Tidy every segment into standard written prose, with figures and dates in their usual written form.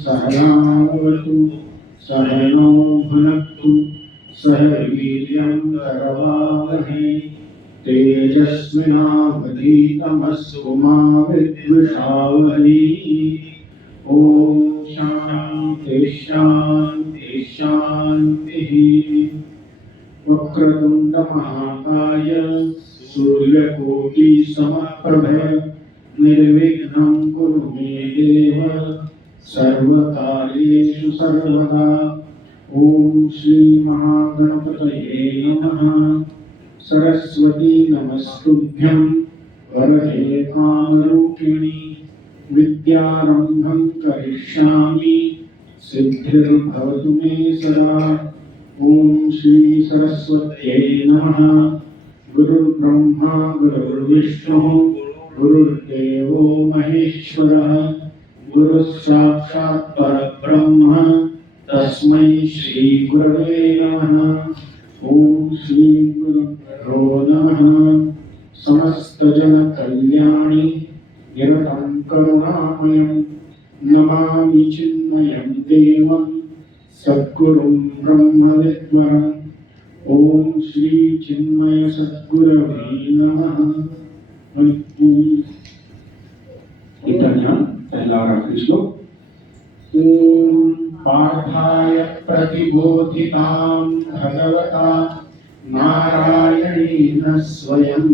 सहनावतु सहनौ भुनक्तु सह वीर्यं करवावहै तेजस्विनावधीतमस्तु मा विद्विषावहै। ॐ शान्ति शान्ति शान्तिः। वक्रतुण्ड महाकाय सूर्यकोटिसमप्रभ निर्विघ्नं कुरु मे देव सर्वकार्येषु सर्वदा। ओम श्री महागणपतये नमः। सरस्वती नमस्तुभ्यं वरदे कामरूपिणि विद्यारम्भं करिष्यामि सिद्धिर्भवतु मे सदा। ओम श्री सरस्वत्यै नमः। गुरुर्ब्रह्मा गुरुर्विष्णुः गुरुर्देवो महेश्वरः गुरुः साक्षात् परब्रह्म तस्मै श्री गुरवे नमः। ओम श्री गुरुभ्यो नमः। समस्त जन कल्याणि निरतं करुणामयं नमामि चिन्मयं देवं सद्गुरुं ब्रह्मविद्वरम्। ओम श्री चिन्मय सद्गुरवे नमः। पहला और आखिरी श्लोक। ओम पार्थाय प्रतिबोधितां भगवता नारायणेन स्वयं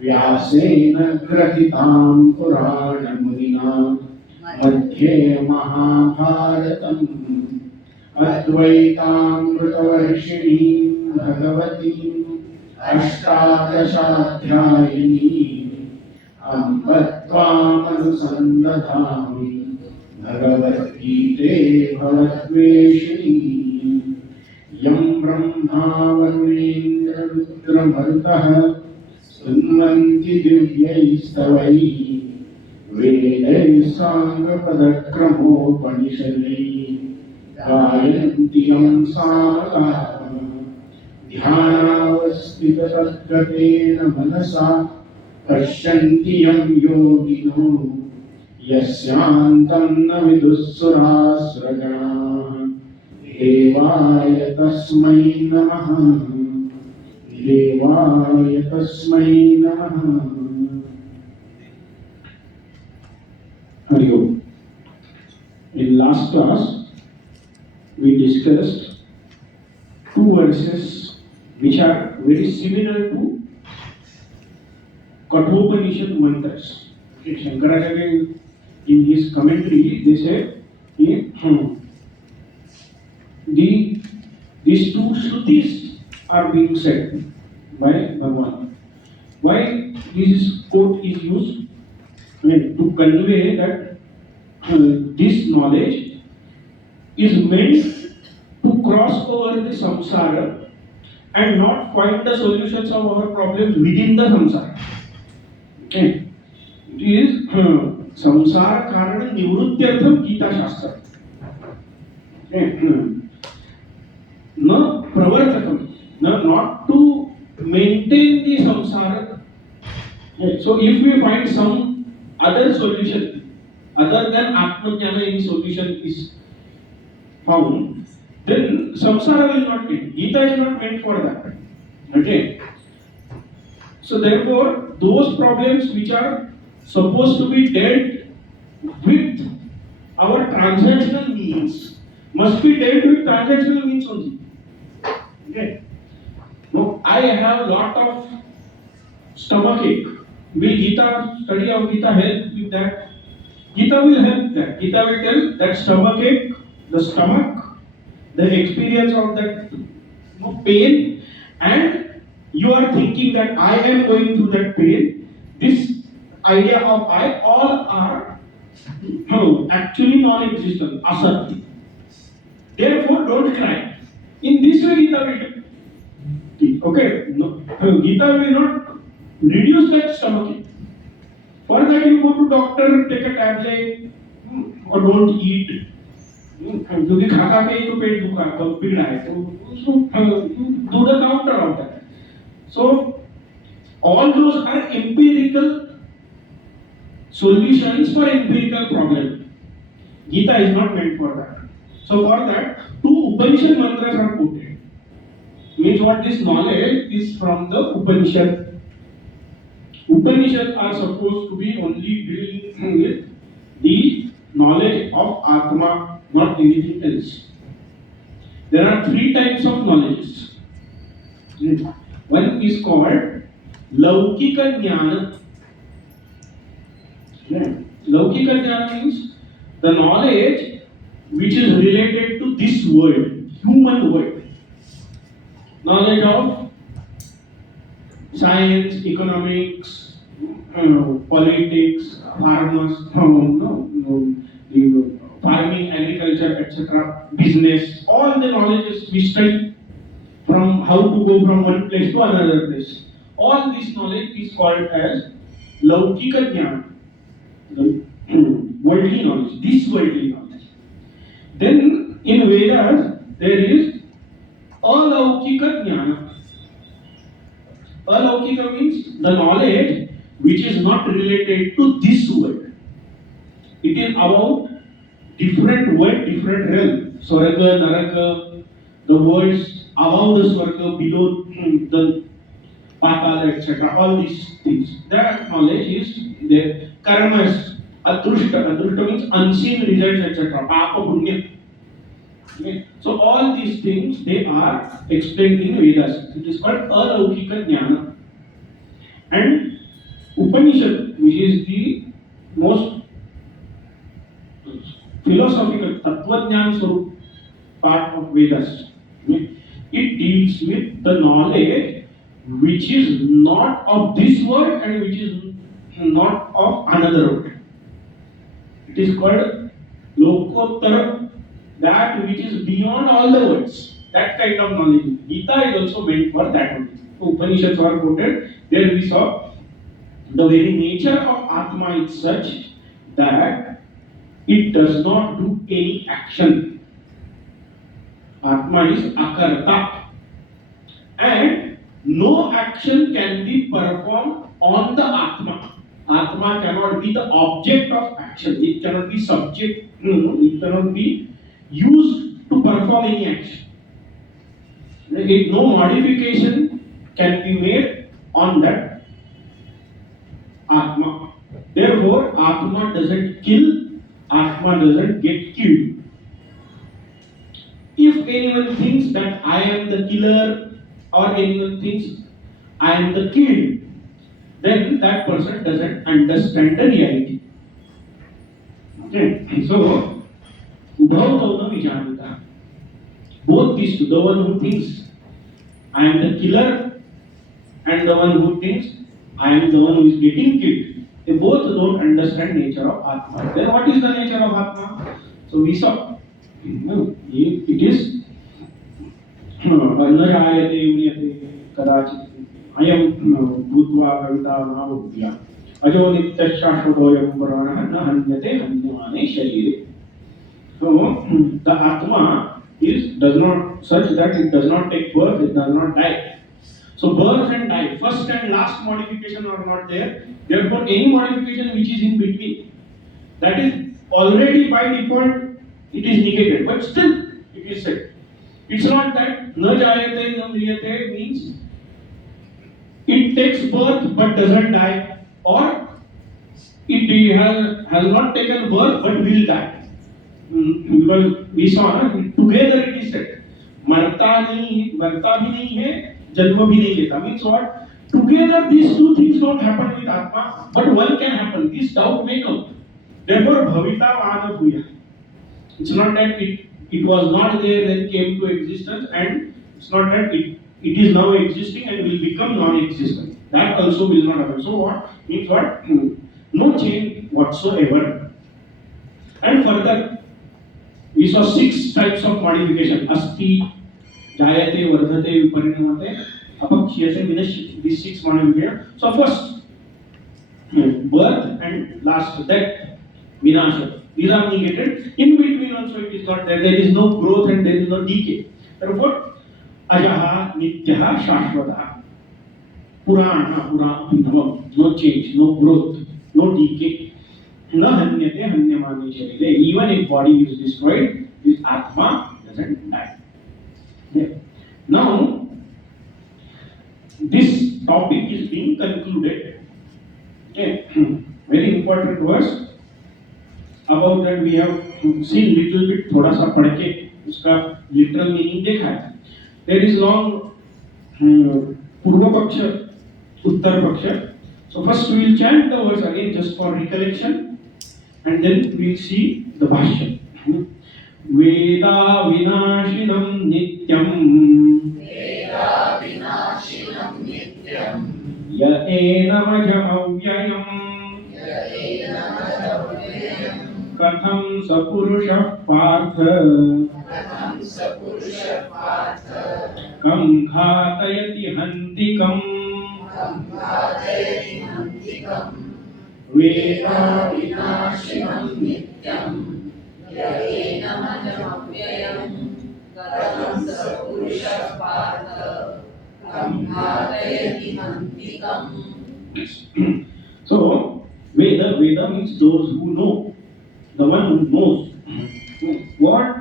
व्यासेन ग्रथितां पुराणमुनिना मध्ये महाभारतम् अद्वैतामृतवर्षिणीं भगवतीम् अष्टादशाध्यायिनीं अम्ब त्वामनुसन्दधामि भगवद्गीते भवद्वेषिणीं। यं ब्रह्मा वरुणेन्द्ररुद्रमरुतः स्तुन्वन्ति दिव्यैस्तवैः वेदैः साङ्गपदक्रमोपनिषदैः गायन्ति यं सामगाः। ध्यानावस्थिततद्गतेन मनसा पश्यन्ति यं योगिनो यस्यान्तं न विदुःसुरासुरगणाः। देवाय तस्मै नमः। देवाय तस्मै नमः। Hari Om. In last class we discussed two verses which are very similar to Kathopanishad mantras. Shankaracharya in his commentary they say these two shrutis are being said by Bhagavan. Why this quote is used? To convey that this knowledge is meant to cross over the samsara and not find the solutions of our problems within the samsara. Okay. It is samsara karana nivrutyartham Gita Shastra. Okay. No pravartakam. No, not to maintain the samsara. Okay. So if we find some other solution other than Atma Jnana, any solution is found, then samsara will not end. Gita is not meant for that. Okay. So therefore, those problems which are supposed to be dealt with our transactional means must be dealt with transactional means only. Okay. Now, I have lot of stomachache. Will Gita, study of Gita help with that? Gita will help that. Gita will tell that stomachache, the stomach, the experience of that pain, and you you are thinking that I am going through that pain, this idea of I, all are actually non-existent, asat. Therefore, don't cry. In this way, Gita will do. Okay, no, Gita will not reduce that stomach. For that, you go to doctor, take a tablet, or don't eat. क्योंकि खा खा के ही तो पेट दुखा पीड़ा है तो उसको do the counter of that. So all those are empirical solutions for empirical problem. Gita is not meant for that. So for that, two Upanishad mantras are quoted. Means what this knowledge is from the Upanishad. Upanishads are supposed to be only dealing with the knowledge of Atma, not anything else. There are three types of knowledges. One is called Laukika Jnana. Laukika Jnana means the knowledge which is related to this world, human world. Knowledge of science, economics, politics, farmers, the farming, agriculture, etc., business, all the knowledges we study from how to go from one place to another place. All this knowledge is called as Laukika Jnana, the worldly knowledge, this worldly knowledge. Then in Vedas there is Alaukika Jnana. Alaukika means the knowledge which is not related to this world. It is about different world, different realm. Swarga, Naraka, the worlds above the Swarga, below the Patala, etc. All these things. That knowledge is there. Karmas, Adrushta. Adrushta means unseen results, etc. Papa, Punya. Okay. So all these things they are explained in Vedas. It is called Alaukika Jnana. And Upanishad, which is the most philosophical Tattvajnana Swarup part of Vedas. Okay. It deals with the knowledge which is not of this world and which is not of another world. It is called Lokottara, that which is beyond all the words. That kind of knowledge. Gita is also meant for that only. So Upanishads are quoted. There we saw the very nature of Atma is such that it does not do any action. Atma is akarta. And no action can be performed on the Atma. Atma cannot be the object of action. It cannot be subject. It cannot be used to perform any action. No modification can be made on that Atma. Therefore, Atma doesn't kill, Atma doesn't get killed. If anyone thinks that I am the killer or anyone thinks I am the killed, then that person doesn't understand the reality. Okay, so Ubhavavana Vijanita. Both these two, the one who thinks I am the killer and the one who thinks I am the one who is getting killed, they both don't understand nature of Atma. Then what is the nature of Atma? So we saw it is Varnajayate Uniyate Kadachit Ayam Bhutva Kavita Navudya Ajo Nityashashvadoyam Varana Nahanyate Hanyamane Sharire. So the Atma does not such that it does not take birth, it does not die. So birth and die, first and last modification are not there. Therefore, any modification which is in between, that is already by default it is negated. But still it is said. It's not that na jayate na mriyate means it takes birth but doesn't die, or it has not taken birth but will die. Because we saw together it is said marta bhi nahi hai, janma bhi nahi leta. Means what? Together these two things don't happen with Atma, but one can happen. This doubt may come. Therefore bhavita vana bhuya. It's not that it was not there then came to existence, and it's not that it is now existing and will become become non-existent. That also will not happen. So what means what? No change whatsoever. And further, we saw 6 types of modification. Asti, Jayate, Vardhate, Viparinamate, Apakshiyate, Vinashyate. These 6 modification. So first, birth and last death, Vinasha. These are negated. In between also it is not there. There is no growth and there is no decay. Therefore, Ajaha, Nityaha, Shashvataha. Purana, no change, no growth, no decay. Na hanyate hanyamani sharire. Even if body is destroyed, this Atma doesn't die. Yeah. Now, this topic is being concluded. Okay. Very important verse. About that we have seen little bit, थोड़ा सा पढ़ के उसका literal meaning देखा है. There is long पूर्व पक्ष, उत्तर पक्ष. So first we will chant the verse again just for recollection, and then we will see the bhashya. Veda vinashinam nityam. Veda vinashinam nityam. Ya enamajam avyayam. Ya enamajam avyayam. Katham sapurusha partha. Katham sapurusha partha. Kam ghatayati hantikam. Kam ghatayati hantikam. Veda vinashinam nityam. Ya enamajam avyayam. Katham sapurusha partha. Kam ghatayati hantikam. So, Veda means those who know. The one who knows. What?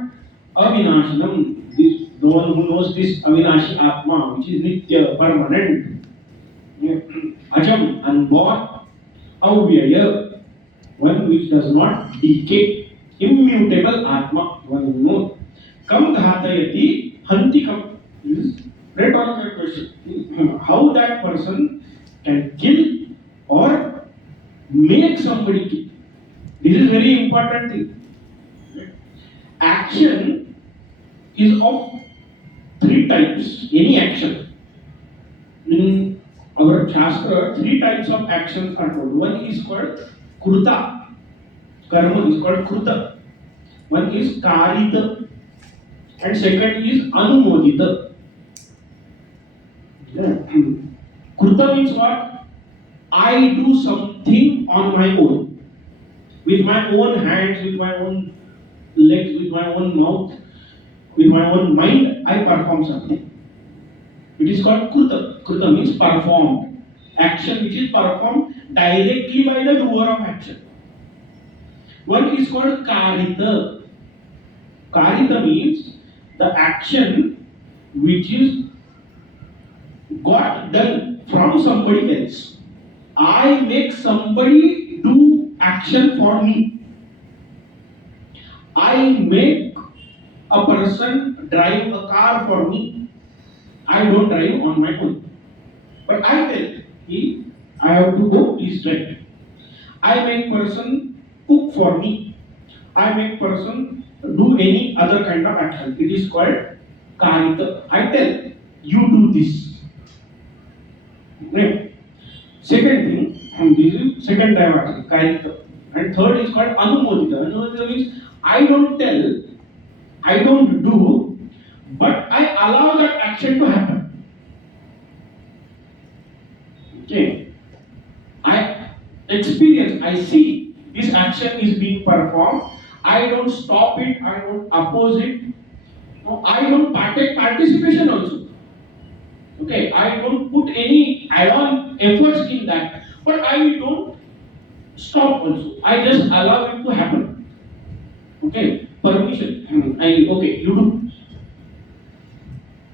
Avinashanam. The one who knows this Avinashi Atma, which is Nitya, permanent. Ajam, unborn. Avyaya, one which does not decay. Immutable Atma, one who knows. Kam ghatayati hantikam. This is rhetorical question. How that person can kill or make somebody kill. This is very important thing. Action is of 3 types. Any action. In our Shastra, 3 types of actions are told. One is called Kruta. Karma is called Kruta. One is Karita. And second is Anumodita. Kruta means what? I do something on my own. With my own hands, with my own legs, with my own mouth, with my own mind, I perform something. It is called Kruta. Kruta means performed. Action which is performed directly by the doer of action. One is called Karita. Karita means the action which is got done from somebody else. I make somebody do action for me. I make a person drive a car for me. I don't drive on my own. But I tell him, I have to go, please drive. I make person cook for me. I make person do any other kind of action. It is called Karita. I tell, you do this. Right? Second thing, this is second type of action, Karita. And third is called Anumodita. Anumodita means I don't tell, I don't do, but I allow that action to happen. Okay. I experience, I see this action is being performed. I don't stop it, I don't oppose it. No, I don't partake participation also. Okay, I don't put any add-on efforts in that, but I don't stop also. I just allow it to happen. Okay, permission. Okay, you do.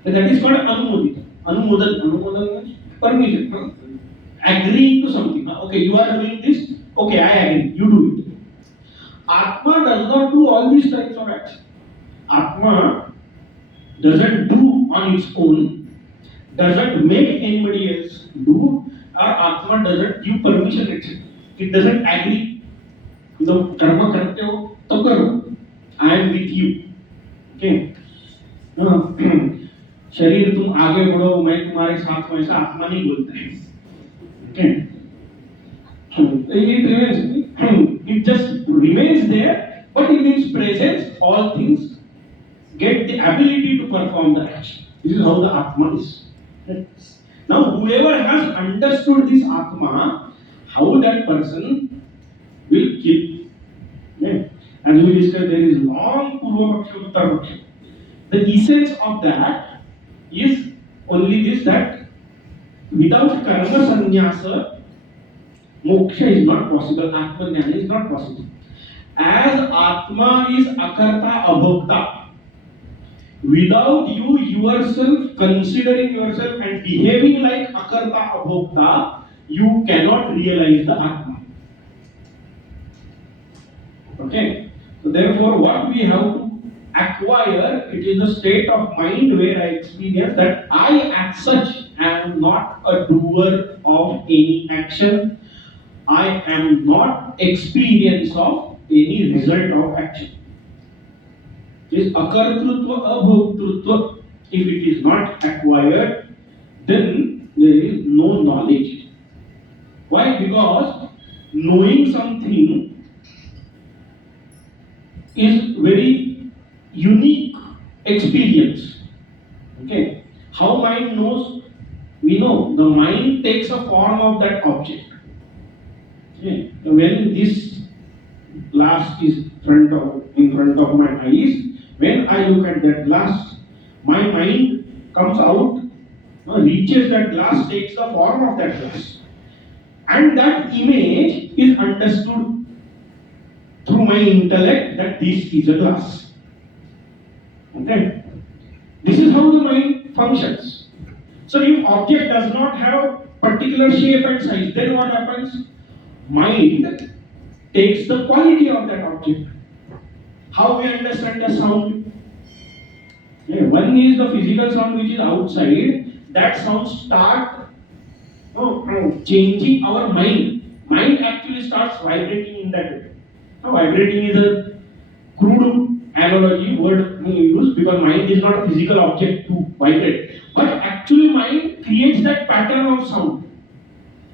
So that is called Anumodita. Anumodan means permission. Agreeing to something. Okay, you are doing this. Okay, I agree. You do it. Atma does not do all these types of actions. Atma doesn't do on its own. Doesn't make anybody else do, or Atma doesn't give permission, etc. It doesn't agree. You know, karma karte ho, to karo. I am with you. Okay. शरीर तुम आगे बढ़ो मैं तुम्हारे साथ हूं, ऐसा आत्मा नहीं बोलता है. Okay. It remains, it just remains there, but in its presence, all things get the ability to perform the action. This is how the Atma is. Now, whoever has understood this Atma, how that person will kill. Okay. As we discussed, there is long Purva Paksha, Uttara Paksha. The essence of that is only this, that without karma sannyasa, moksha is not possible, Atma Jnana is not possible. As Atma is akarta abhokta, without you yourself considering yourself and behaving like akarta abhokta, you cannot realize the Atma. Okay? So therefore, what we have to acquire, it is the state of mind where I experience that I as such am not a doer of any action. I am not experience of any result of action. This akartrutva abhoktrutva, if it is not acquired, then there is no knowledge. Why? Because knowing something is very unique experience. Okay? How mind knows? We know the mind takes a form of that object. Okay? When this glass is in front of my eyes, when I look at that glass, my mind comes out, reaches that glass, takes the form of that glass, and that image is understood through my intellect that this is a glass. Okay? This is how the mind functions. So if object does not have particular shape and size, then what happens? Mind takes the quality of that object. How we understand the sound? Yeah, one is the physical sound which is outside. That sound start changing our mind. Mind actually starts vibrating in that way. Vibrating is a crude analogy word we use because mind is not a physical object to vibrate. But actually mind creates that pattern of sound.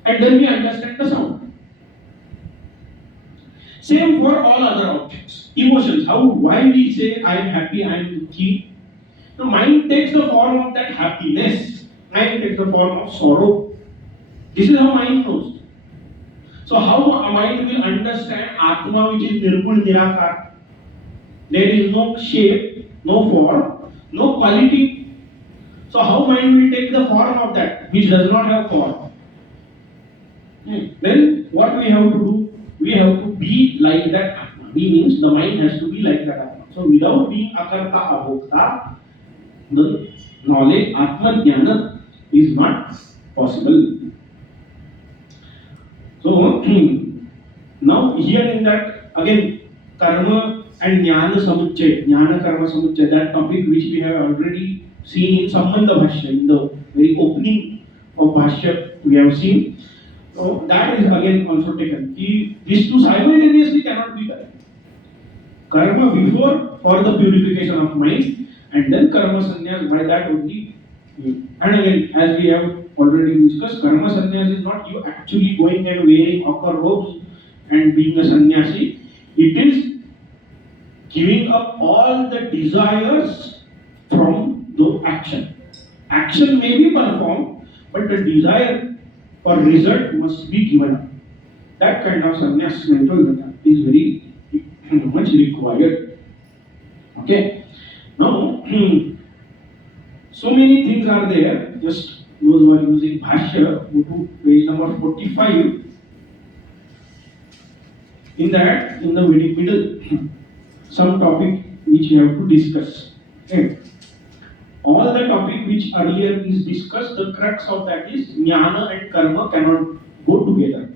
And then we understand the sound. Same for all other objects. Emotions. Why we say I am happy, I am dukkhi. The mind takes the form of that happiness. Mind takes the form of sorrow. This is how mind knows. So how a mind will understand Atma, which is Nirguna Nirakar? There is no shape, no form, no quality. So how mind will take the form of that, which does not have form? Then what we have to do? We have to be like that Atma. B means the mind has to be like that Atma. So without being akarta abhokta, the knowledge Atma Jnana is not possible. So now here in that again karma and jnana samucchay, jnana karma samucchay, that topic which we have already seen in Shankarbhashya, in the very opening of Bhashya we have seen. So that is again also taken. These two simultaneously cannot be done. Karma before for the purification of mind, and then karma sannyas by that only. And again, as we have already discussed, karma sannyas is not you actually going and wearing ochre robes and being a sannyasi. It is giving up all the desires from the action. Action may be performed, but the desire for result must be given up. That kind of sannyas mental is very much required. Okay. Now, so many things are there. Just those who are using Bhashya, go to page number 45. In that, in the middle, some topic which you have to discuss. Okay. All the topic which earlier is discussed, the crux of that is jnana and karma cannot go together.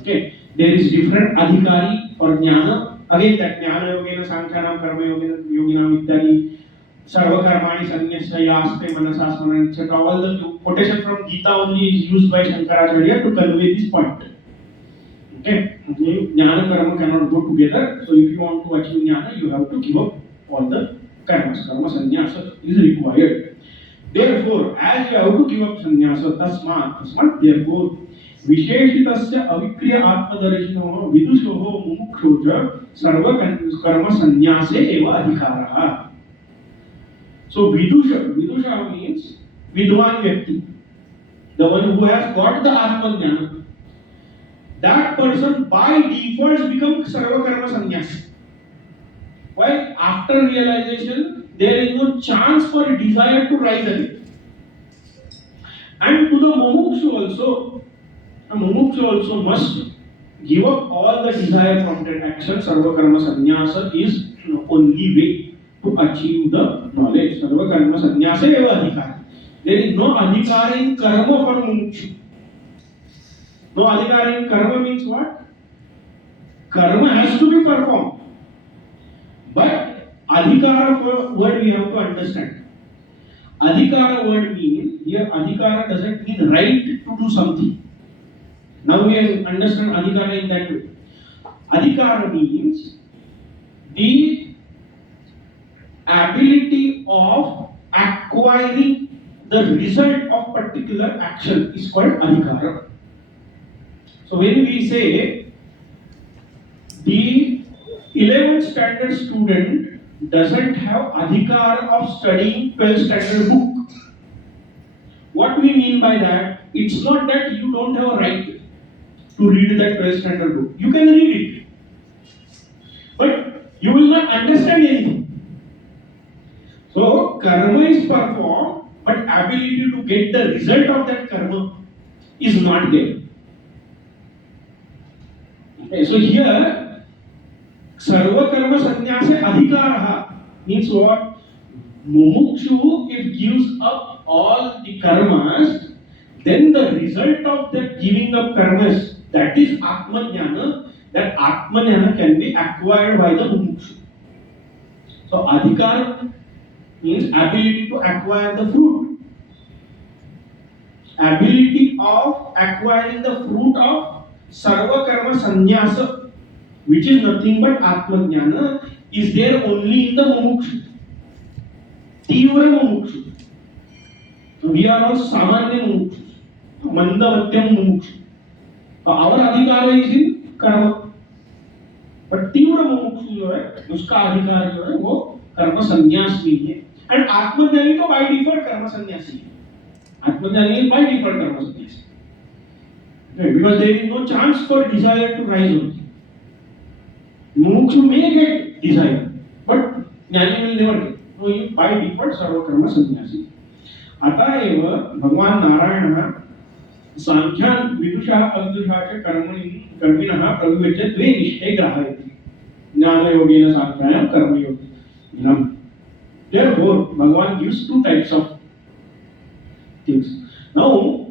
Okay. There is different adhikari for jnana. Again, that jnana yogena sankhanam karma yogena yoginam ityadi sarva karmani sanyasya yaste manasasmana etc. All the quotation from Gita only is used by Shankaracharya to convey this point. Okay. Jnana karma cannot go together. So if you want to achieve jnana, you have to give up all the karmas. Karma sannyasa is required. Therefore, as you have to give up sannyasa, tasmat, therefore, विशेषितस्य अविक्रिय आत्मदर्शिनो विदुषोः मुमुक्षो च सर्व कर्म संन्यासे एव अधिकारः. So vidusha means vidwan vyakti, the one who has got the atma jnana. That person by default becomes sarva karma sannyasi. While after realization, there is no chance for desire to rise again. And to the mumukshu also, a mumukshu also must give up all the desire prompted action. Sarva karma sannyasa is the only way to achieve the knowledge. Sarva karma sannyasa eva adhikara. There is no adhikara in karma for mumukshu. No adhikara in karma means what? Karma has to be performed. But adhikara word we have to understand. Adhikara word means, here adhikara doesn't mean right to do something. Now we understand adhikara in that way. Adhikara means the ability of acquiring the result of particular action is called adhikara. So when we say the 11th standard student doesn't have adhikara of studying 12th standard book, what we mean by that, it's not that you don't have a right to read that 12th standard book. You can read it, but you will not understand anything. So karma is performed, but ability to get the result of that karma is not there. Okay, so here sarva karma sannyase adhikaraha means what? Mumukshu, if gives up all the karmas, then the result of that giving up karmas, that is atma jnana. That atma jnana can be acquired by the mumukshu. So adhikar means ability to acquire the fruit. Ability of acquiring the fruit of sarva karma sannyasa, which is nothing but atma jnana, is there only in the mumukshu. Tivra mumukshu. We are all samanya mumukshu, mandavatyam mumukshu. Our adhikara is in karma, but तीव्र मुमुक्षु जो है उसका अधिकार जो है वो कर्म संन्यास में है. And आत्मज्ञानी तो by default कर्म संन्यासी है. आत्मज्ञानी is by default कर्म संन्यासी. Okay, because there is no chance for desire to rise only. Mumukshu may get desire, but ज्ञानी will never get. So he by default सर्व कर्म संन्यासी. अतः एव भगवान नारायणः सांख्यान विदुषा अविदुषा च कर्मिणः प्रविवेच्य द्वे निष्ठे ग्राहयति. ज्ञान योगेन सांख्यायां कर्म योगेन. Therefore, Bhagavan gives two types of things. Now,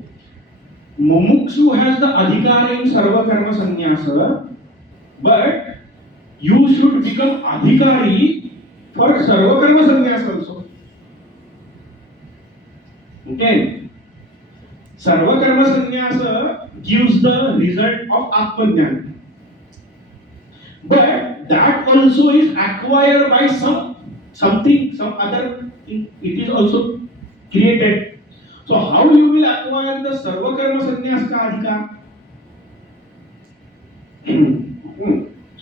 mumukshu has the adhikara in sarva karma sannyasa, but you should become adhikari for sarva karma sannyasa also. Okay? Sarva karma sannyasa gives the result of atma jnana, but that also is acquired by something, some other thing. It is also created. So how you will acquire the sarva karma sannyas ka adhikar?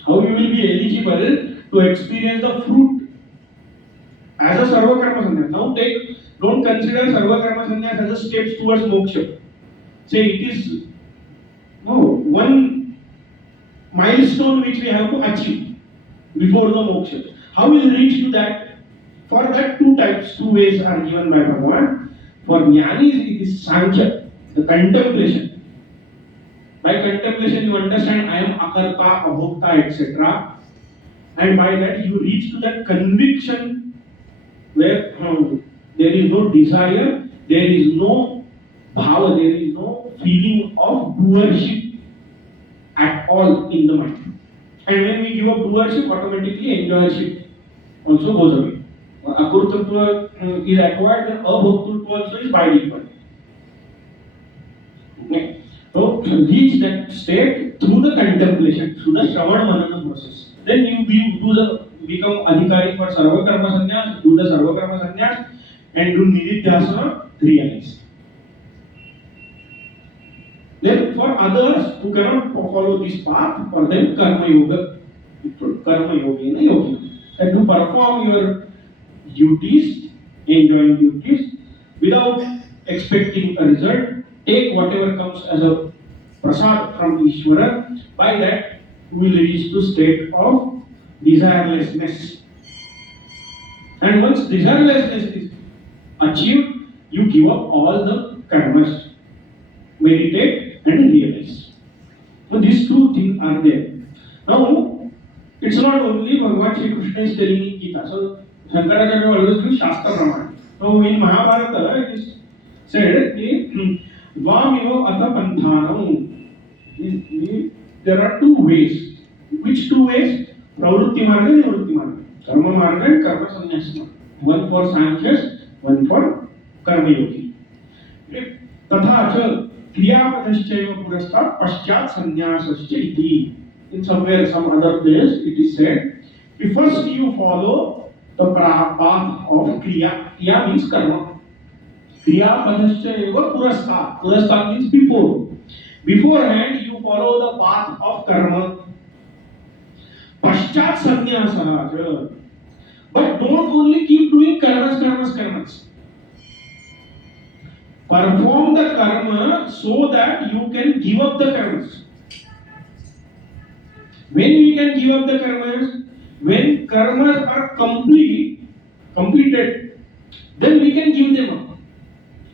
How you will be eligible to experience the fruit as a sarva karma sannyas? Now don't consider sarva karma sannyas as a step towards moksha. Say it is one milestone which we have to achieve before the moksha. How will reach to that? For that two ways are given by Bhagavan. For jnanis it is sankhya, the contemplation. By contemplation you understand I am akarta, abhokta, etc. And by that you reach to that conviction where there is no desire, there is no bhava, there is no feeling of doership at all in the mind. And when we give up doership, automatically enjoyership also goes away. Akurtatva is acquired, then abhoktutva also is by default. Okay. So reach that state through the contemplation, through the Shravana Manana process. Then you become adhikari for sarva karma sannyas, do the sarva karma sannyas, and do nididhyasana, realize. Then for others who cannot follow this path, for them karma yoga, yogi, and to perform your duties, enjoying duties without expecting a result, take whatever comes as a prasad from Ishvara. By that, you will reach to state of desirelessness. And once desirelessness is achieved, you give up all the karmas, meditate and realize. So these two things are there. Now, it's not only Bhagavan Shri Krishna is telling in Gita. So Shankaracharya always gives Shastra Pramana. Now in Mahabharata, it is said, Vamiva Atha Panthanam. There are two ways. Which two ways? Pravrutti Marga and Nivrutti Marga. Karma Marga and Karma Sannyasa. One for Sankhyas, one for Karma Yogi. तथा च क्रियापदश्चैव पुरस्तात् पश्चात् संन्यासश्च इति. In somewhere, some other place, it is said, first you follow the path of kriya. Kriya means karma. Kriyapadascha eva purastat. Purastat means before. Beforehand, you follow the path of karma. Paschat sannyasa. But don't only keep doing karmas. Perform the karma so that you can give up the karmas. When we can give up the karmas? When karmas are completed, then we can give them up.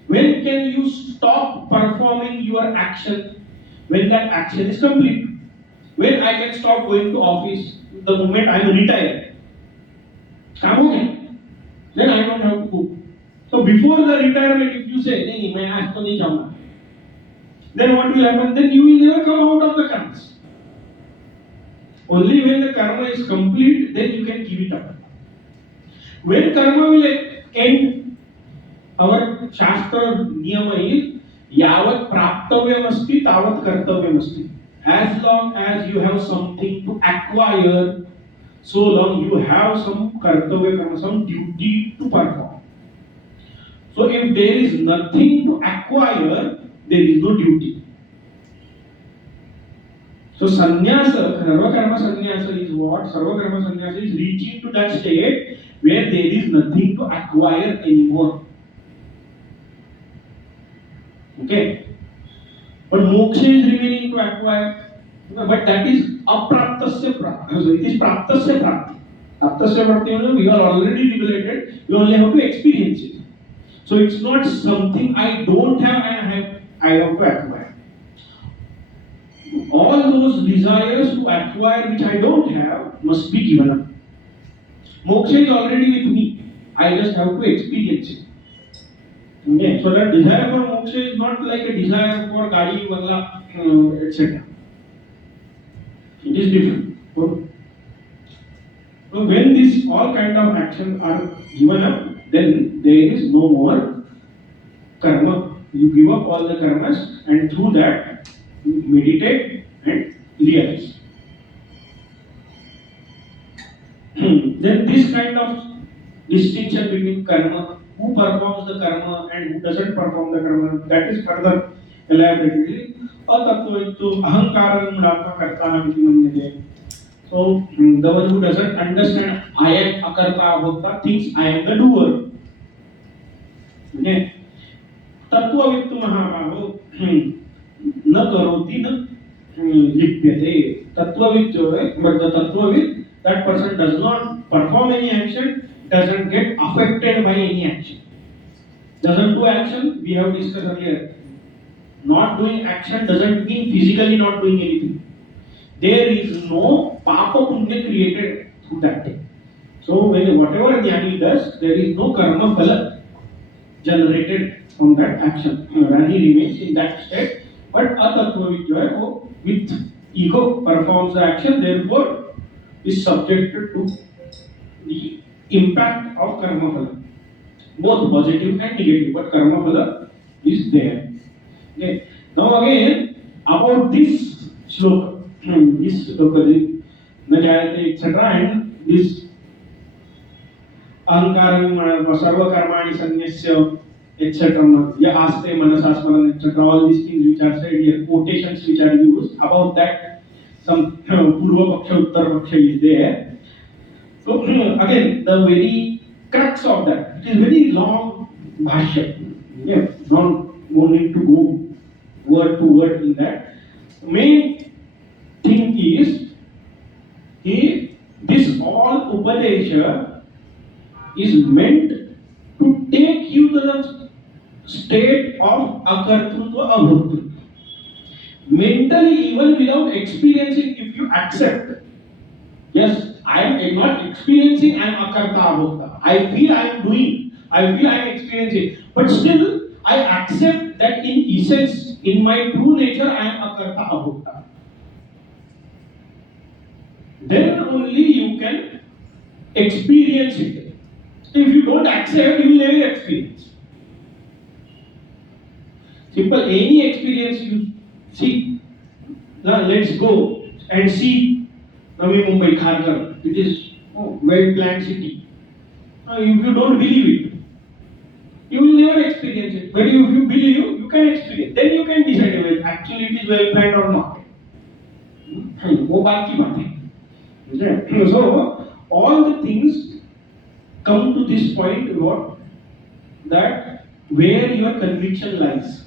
When can you stop performing your action? When that action is complete. When I can stop going to office the moment I am retired. Then I don't have to go. So before the retirement, if you say, "Nahi, main aaj to nahi jaunga," then what will happen? Then you will never come out of the karmas. Only when the karma is complete, then you can give it up. When karma will end, our Shastra niyama is yavat praptavyam asti tavat kartavyam asti. As long as you have something to acquire, so long you have some kartavya karma, some duty to perform. So if there is nothing to acquire, there is no duty. So sannyasa, sarva karma sannyasa is what? Sarva karma sannyasa is reaching to that state where there is nothing to acquire anymore. Okay? But moksha is remaining to acquire. But that is apraptasya prapti. So it is praptasya prapti. Praptasya prapti means we are already regulated, you only have to experience it. So it's not something I don't have and I have to acquire. All those desires to acquire which I don't have must be given up. Moksha is already with me. I just have to experience it. Okay, so that desire for moksha is not like a desire for gadi, bangla, etc. It is different. So when these all kind of actions are given up, then there is no more karma. You give up all the karmas and through that you meditate and realize. Then this kind of distinction between karma, who performs the karma and who doesn't perform the karma, that is further elaborated. Atattvaittu ahankaram mudapma kartaham iti manyate. So the one who doesn't understand I am akarta bhokta thinks I am the doer. Okay. Tattvavittu mahabaho na karoti na lipyate. Tattvavittu, but the tattvavit, that person does not perform any action, doesn't get affected by any action. Doesn't do action, we have discussed earlier. Not doing action doesn't mean physically not doing anything. There is no papa punya created through that thing. So when whatever jnani does, there is no karma phala generated from that action. Rani remains in that state, but atattva with ego performs the action, therefore is subjected to the impact of karma phala, both positive and negative, but karma phala is there. Okay. Now again about this shloka. This Najayate, etc. and this ahankaram sarva karmani sanyasya, etc. Ya aste manasa smaran, etc. All these things which are said here, quotations which are used about that, some Purva Paksha, Uttara Paksha is there. So again, the very crux of that, it is very long bhashya. Yeah, no need to go word to word in that. Main thing is, this all Upadesha is meant to take you to the state of akartrutva abhoktritva. Mentally, even without experiencing, if you accept, yes, I am not experiencing, I am akarta abhokta. I feel I am doing, I feel I am experiencing, but still I accept that in essence, in my true nature, I am akarta abhokta. Then only you can experience it. If you don't accept, you will never experience. Simple, any experience you see. Now let's go and see Navi Mumbai Kharghar. It is well planned city. Now if you don't believe it, you will never experience it. But if you believe, you can experience. Then you can decide whether actually it is well planned or not. वो बात की बात है. So all the things come to this point, what that where your conviction lies.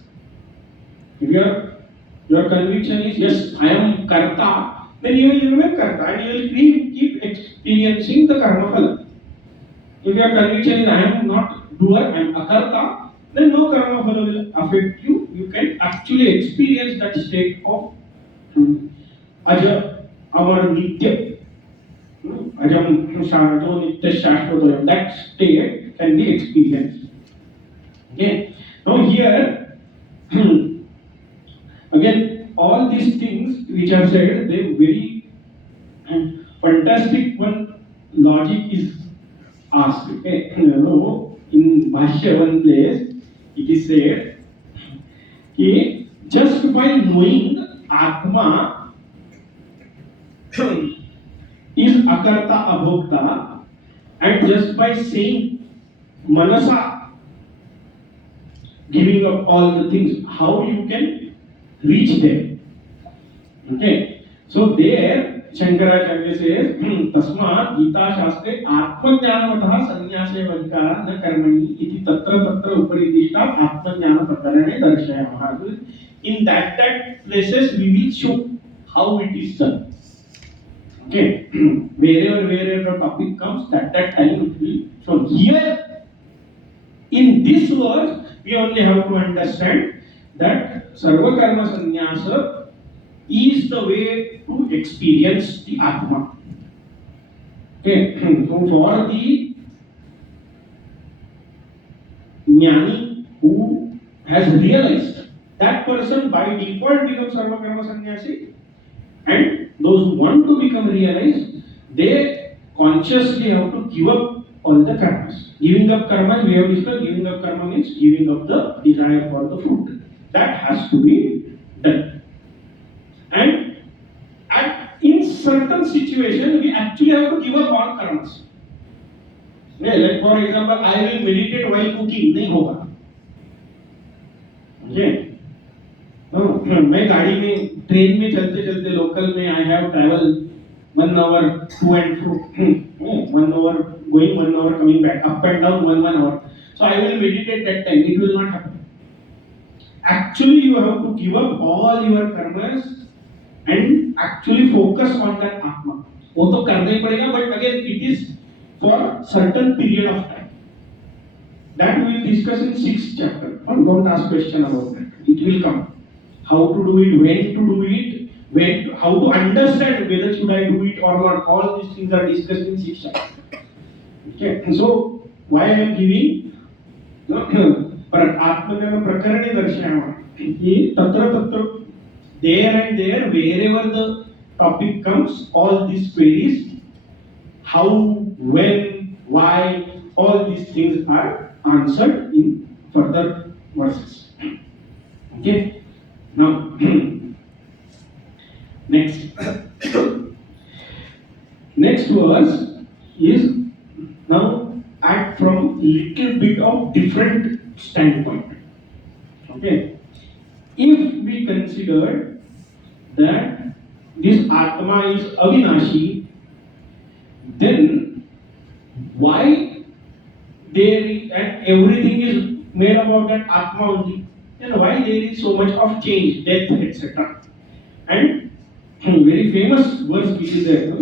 If your conviction is yes, I am karta, then you will remain karta and you will keep experiencing the karma phala. If your conviction is I am not doer, I am akarta, then no karma phala will affect you. You can actually experience that state of aja, amar, nitya. Ajam, shajo, nitya, shashvatayam. That state can be experienced. Okay. Now here, again, all these things which are said, they very fantastic one logic is asked. Okay. In Bhashya one place, it is said, okay, just by knowing Atma is akarta abhokta, and just by saying manasa, giving up all the things, how you can reach there. Okay. So there, Shankaracharya says, Tasma Gita Shastre Atmajnanamatah Sanyase Vadikara Na Karmani Iti Tatra Tatra Uparidishta Atmajnana Prakarane Darshayamaha. In that places we will show how it is done. Okay. Wherever the topic comes, that time it will. So here, in this verse, we only have to understand that Sarva Karma Sannyasa is the way to experience the Atma. Okay. So for the Jnani who has realized, that person by default becomes Sarva Karma Sannyasi, and those who want to become realized, they consciously have to give up all the karmas. Giving up karma, we have discussed, giving up karma means giving up the desire for the fruit. That has to be done. And in certain situations, we actually have to give up all karmas. Like for example, I will meditate while cooking, नहीं होगा. Okay. मैं गाड़ी में train में चलते चलते local में I have travel 1 hour to and fro, 1 hour going, 1 hour coming back, up and down 1 hour. So I will meditate that time. It will not happen. Actually, you have to give up all your karmas and actually focus on that Atma. वो तो करना ही पड़ेगा, but again it is for certain period of time. That we will discuss in 6th chapter. Don't ask question about that. It will come. How to do it, when to do it, how to understand whether should I do it or not. All these things are discussed in 6th chapter. Okay. And so why I am giving Atmajnana Prakarane Darshayama. Tatra there and there, wherever the topic comes, all these queries, how, when, why, all these things are answered in further verses. Okay. Now, next verse is now different standpoint. Okay, if we consider that this Atma is Avinashi, then why and everything is made about that Atma only? Then why there is so much of change, death, etc. And very famous verse which is there.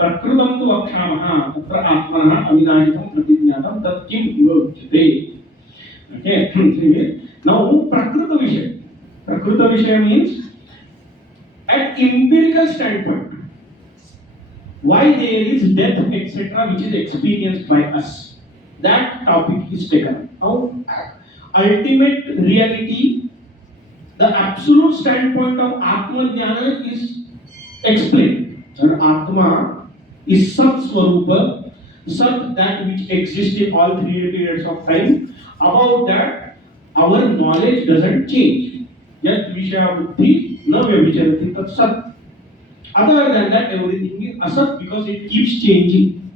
Prakrutam tu akshamaha tatra atmana avinashikam pratignatam tat kim iva uchyate. Okay. Now Prakruta Vishaya. Prakruta Vishaya means at empirical standpoint, why there is death, etc., which is experienced by us. That topic is taken. Now, ultimate reality, the absolute standpoint of Atma Jnana is explained. And Atma is Sat Swarupa, Sat, that which exists in all three periods of time. About that, our knowledge doesn't change. Yat Vishaya Buddhi, na Vyabhicharati Tat Sat. Other than that, everything is asat because it keeps changing.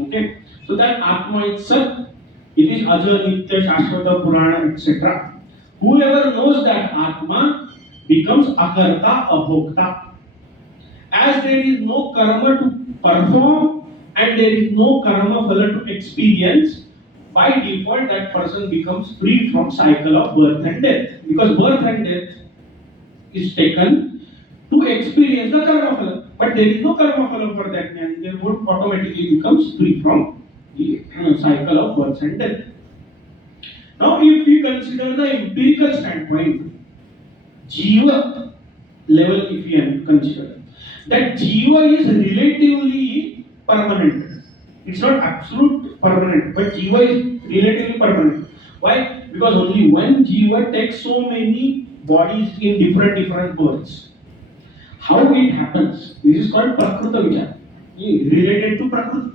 Okay, so that Atma is Sat, it is Aja, Nitya, Shashvata, Purana, etc. Whoever knows that Atma becomes Akarta, Abhokta. As there is no karma to perform and there is no karma phala to experience, by default that person becomes free from cycle of birth and death. Because birth and death is taken to experience the karma phala, but there is no karma phala for that man, therefore automatically becomes free from the cycle of birth and death. Now, if we consider the empirical standpoint, Jiva level, if we consider that Jiva is relatively permanent. It's not absolute permanent, but Jiva is relatively permanent. Why? Because only one Jiva takes so many bodies in different births. How it happens? This is called Prakruta Vichara. Related to Prakriti.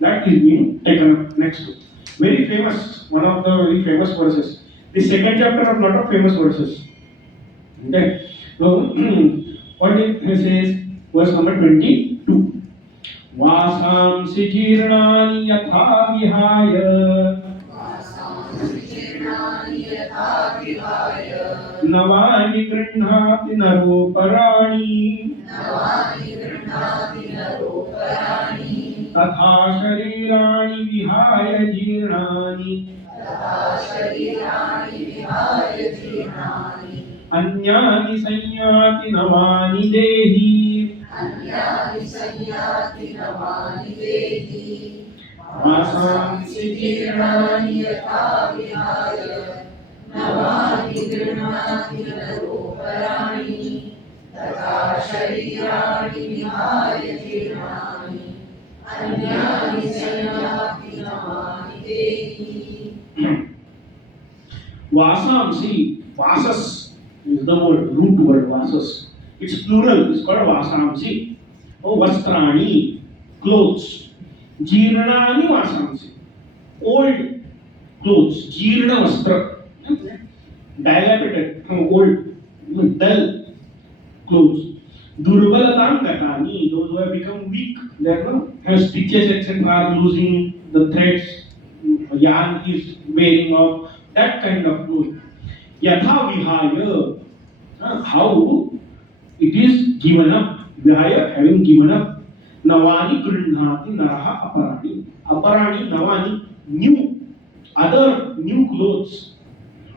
That is being taken up next to. Very famous, one of the very famous verses. The second chapter of lot of famous verses. Okay. So, what it says, verse number 22. Vasamsi jirnani yatha vihaya Navani grihati naroparaani Tatha sharirani vihaya jirnani Anyani sanyati navani dehi Vasamsi jirnani yatha vihaya Navani grihati naroparaani Tatha sharirani vihaya jirnani Anyani sanyati navani dehi. Vasamsi, Vasas is the word, root word Vasas. It's plural, it's called Vasamsi. Oh, Vastrani, clothes. Jirnani Vasamsi, old clothes. Jirna Vastra, dilapidated, old, dull clothes. Durbalatam Gatani, those who have become weak, they have stitches, etc., are losing the threads, yarn is wearing off, that kind of clothes. Yatha Vihaya, how it is given up, Vihaya, having given up. Navani Grinhati Naraha Aparani. Aparani, Navani, new, other new clothes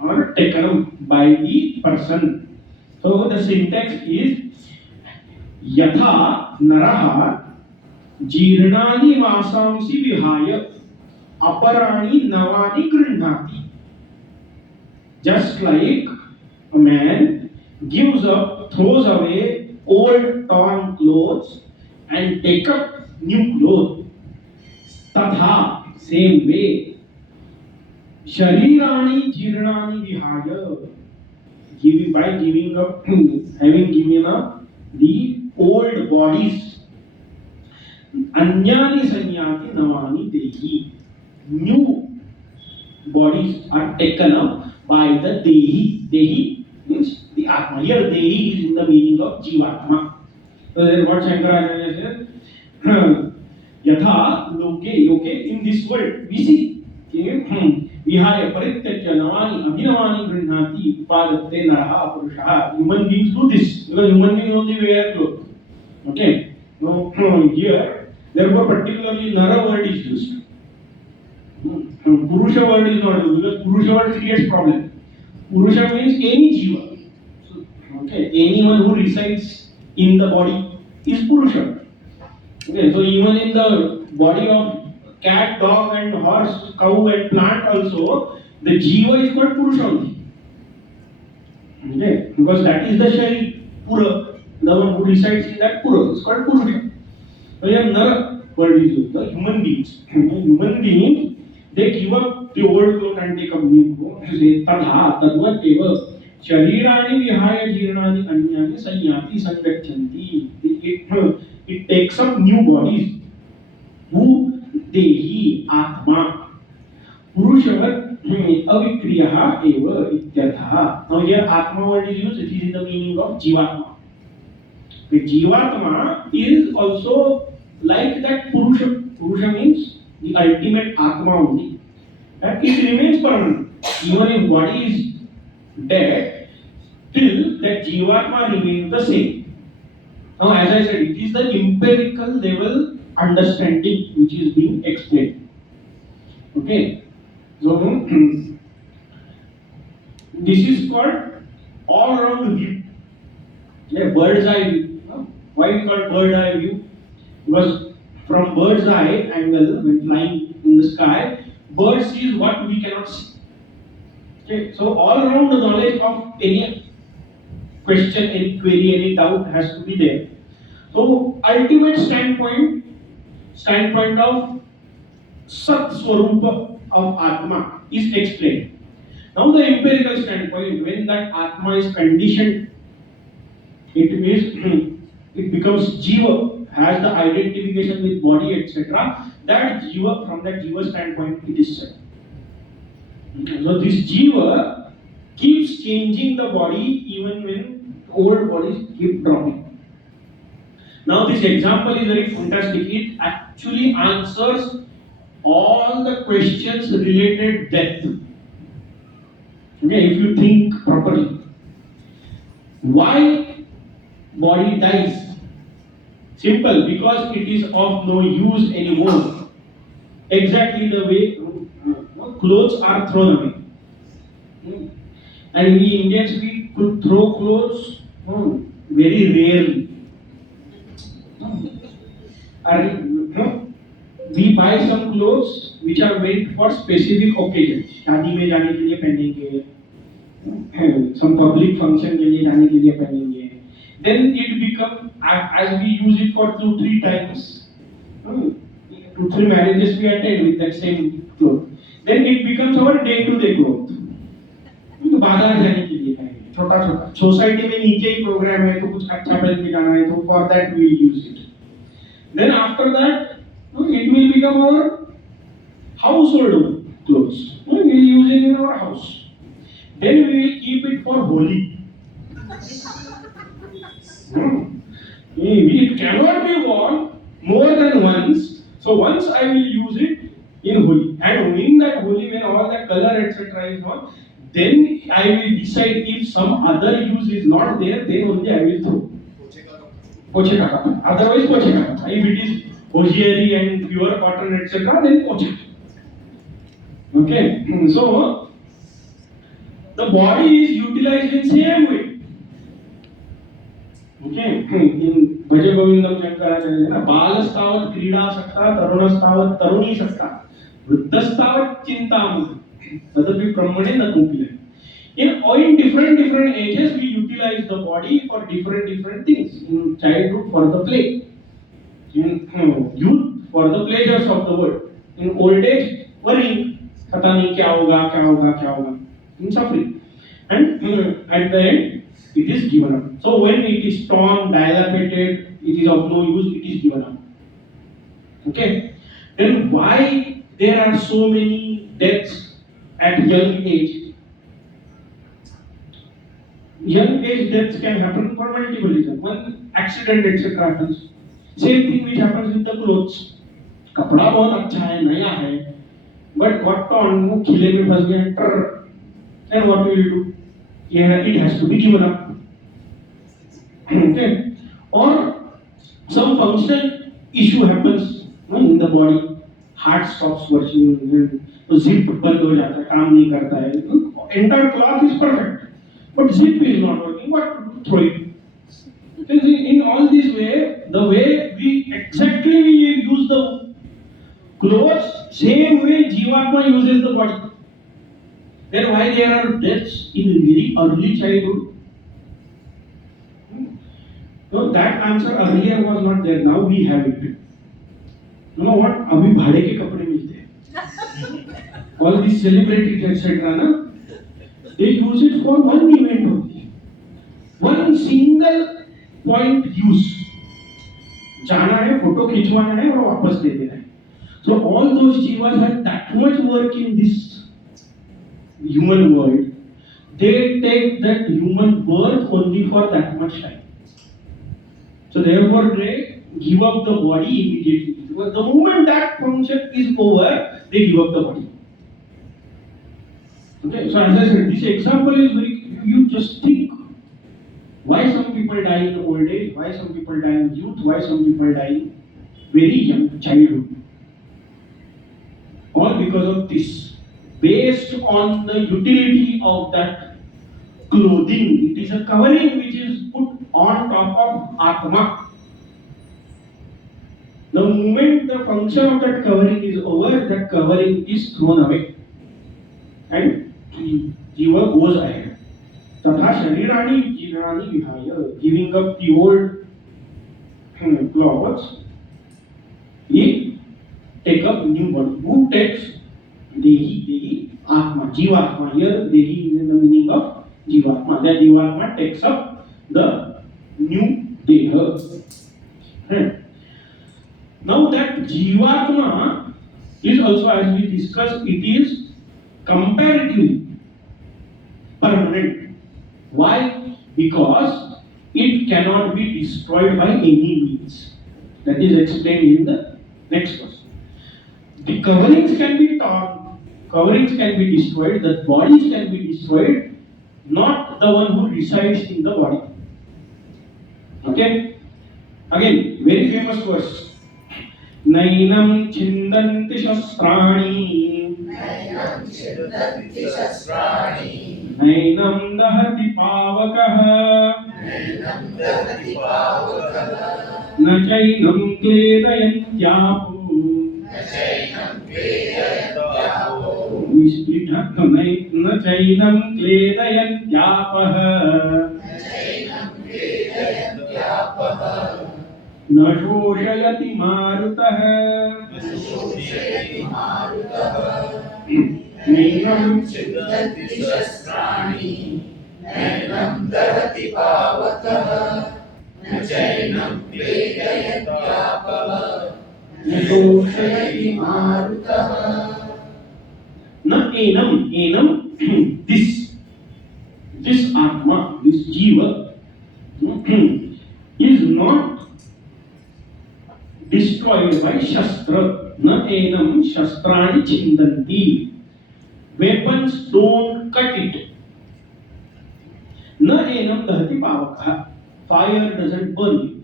are taken up by the person. So the syntax is Yatha Naraha Jirnani Vasamsi Vihaya Aparani Navani Grinhati. Just like a man gives up, throws away old torn clothes and take up new clothes. Tatha, same way. Sharirani Jirnani Vihaya. By giving up, having given up the old bodies. Anyani Sanyati Navani Dehi. New bodies are taken up by the Dehi. Dehi means the Atma. Here Dehi is in the meaning of Jivatma. So then what Shankaracharya says, यथा लोके योके in this world we see विहाय परित्यज्य नवानि अभिनवानि गृह्णाति उपादत्ते नरः पुरुषः. Human beings do this because human beings only wear clothes. Okay. Now here therefore particularly nara word is used. Purusha word is not used because Purusha word creates problem. Purusha means any jiva. Okay, anyone who resides in the body is Purusha. Okay, so even in the body of cat, dog, and horse, cow, and plant also, the jiva is called Purusha only. Okay, because that is the Shari, Pura, the one who resides in that Pura is called Purusha. So here Nara word is used, the human beings. Human beings, they give up the old clothes and take up new clothes. Say, Tadha, Tadvat Eva. Sharirani vihaya jirnani anyani sanyati sangachanti. It takes up new bodies. Who dehi atma. Purushavat avikriyaha eva ityartha. Now here atma word is used, it is in the meaning of jivatma. The jivatma is also like that Purusha. Purusha means the ultimate atma only. And it remains permanent. Even if body is dead, still that jivatma remains the same. Now, as I said, it is the empirical level understanding which is being explained. Okay, so this is called all-round view. Yeah, bird's eye view. Why we call bird's eye view? Because from bird's eye angle, when flying in the sky, bird sees what we cannot see. Okay, so all-round knowledge of any question, any query, any doubt has to be there. So ultimate standpoint of Sat Swarupa of Atma is explained. Now the empirical standpoint, when that Atma is conditioned, it means it becomes Jiva, has the identification with body, etc. That Jiva, from that Jiva standpoint, it is said. So this Jiva keeps changing the body even when old bodies keep dropping. Now this example is very fantastic. It actually answers all the questions related death. Okay, if you think properly. Why body dies? Simple, because it is of no use anymore. Exactly the way clothes are thrown away. And we Indians, we could throw clothes very rarely. We buy some clothes which are meant for specific occasions. शादी में जाने के लिए पहनेंगे, some public function के लिए जाने के लिए पहनेंगे. Then it become, as we use it for 2-3 times, 2-3 marriages we attend with that same cloth. Then it becomes our day-to-day cloth. बाजार जाने के लिए पहनेंगे, छोटा-छोटा. सोसाइटी में नीचे ही प्रोग्राम है तो कुछ अच्छा पहन के जाना है तो for that we use it. Then after that, it will become our household clothes. We will use it in our house. Then we will keep it for holy. It cannot be worn more than once. So once I will use it in holy. And in that holy, when all that color etc. is on, then I will decide if some other use is not there, then only I will throw. Poche ka kata. Otherwise poche ka kata. If it is hosiery and pure cotton etc., then poche. Okay, so the body is utilized in same way. Okay, in Bhaja Govindam Shankaracharya na Balastavat Krida Sakta, Tarunastavat Taruni Sakta, Vruddhastavat Chintamukha, Tadapi Brahmane na Kupile. In different ages, we utilize the body for different things. In childhood, for the play. In youth, for the pleasures of the world. In old age, worrying. Pata nahi kya hoga. In suffering. And at the end, it is given up. So when it is torn, dilapidated, it is of no use, it is given up. Okay? Then why there are so many deaths at young age? Young age deaths can happen for multiple reasons. One, accident etc. happens. Same thing which happens with the clothes. कपड़ा बहुत अच्छा है, नया है, but got on, वो खिले में फंस गया, then what will you do? Yeah, it has to be given up. Okay, or some functional issue happens in the body, heart stops working, तो zip बंद हो जाता है, काम नहीं करता है, entire cloth is perfect, but zip is not working, what to do? Throw it. In all this way, the way we exactly we use the clothes, same way Jivatma uses the body. Then why there are deaths in very early childhood? So that answer earlier was not there. Now we have it. You know what? अभी भाड़े के कपड़े मिलते हैं. All these celebrities etc. ना, they use it for one event only. One single point use. जाना है, photo खिंचवाना है और वापस दे देना है. So all those jivas have that much work in this human world. They take that human birth only for that much time. So therefore they give up the body immediately. Because the moment that function is over, they give up the body. Okay, so as I said, this example is very, you just think why some people die in old age, why some people die in youth, why some people die in very young childhood. All because of this. Based on the utility of that clothing, it is a covering which is put on top of Atma. The moment the function of that covering is over, that covering is thrown away. And Jiva goes ahead. Tatha Sharirani Jirani Vihaya, giving up the old clothes, he take up new body. Who takes? Dehi, Atma, Jivatma. Here Dehi is in the meaning of Jivatma. That Jivatma takes up the new Deha. Now that Jivatma is also, as we discussed, it is comparatively permanent. Why? Because it cannot be destroyed by any means. That is explained in the next verse. The coverings can be torn, coverings can be destroyed, the bodies can be destroyed, not the one who resides in the body. Okay? Again, very famous verse. Nainam chindanti shastrani. Nainam dahati pavakaha. Na chainam kledayantyapu. We split up the night. Na chainam kledayantyapaha. न शोषयति मारुतः नैनं छिन्दन्ति शस्त्राणि नैनं दहति पावकः न चैनं क्लेदयत्यापः न शोषयति मारुतः न एनं this Atma, this Jiva is not destroyed by Shastra. Na enam shastrani chindanti. Weapons don't cut it. Na enam dahati pavakaha. Fire doesn't burn you.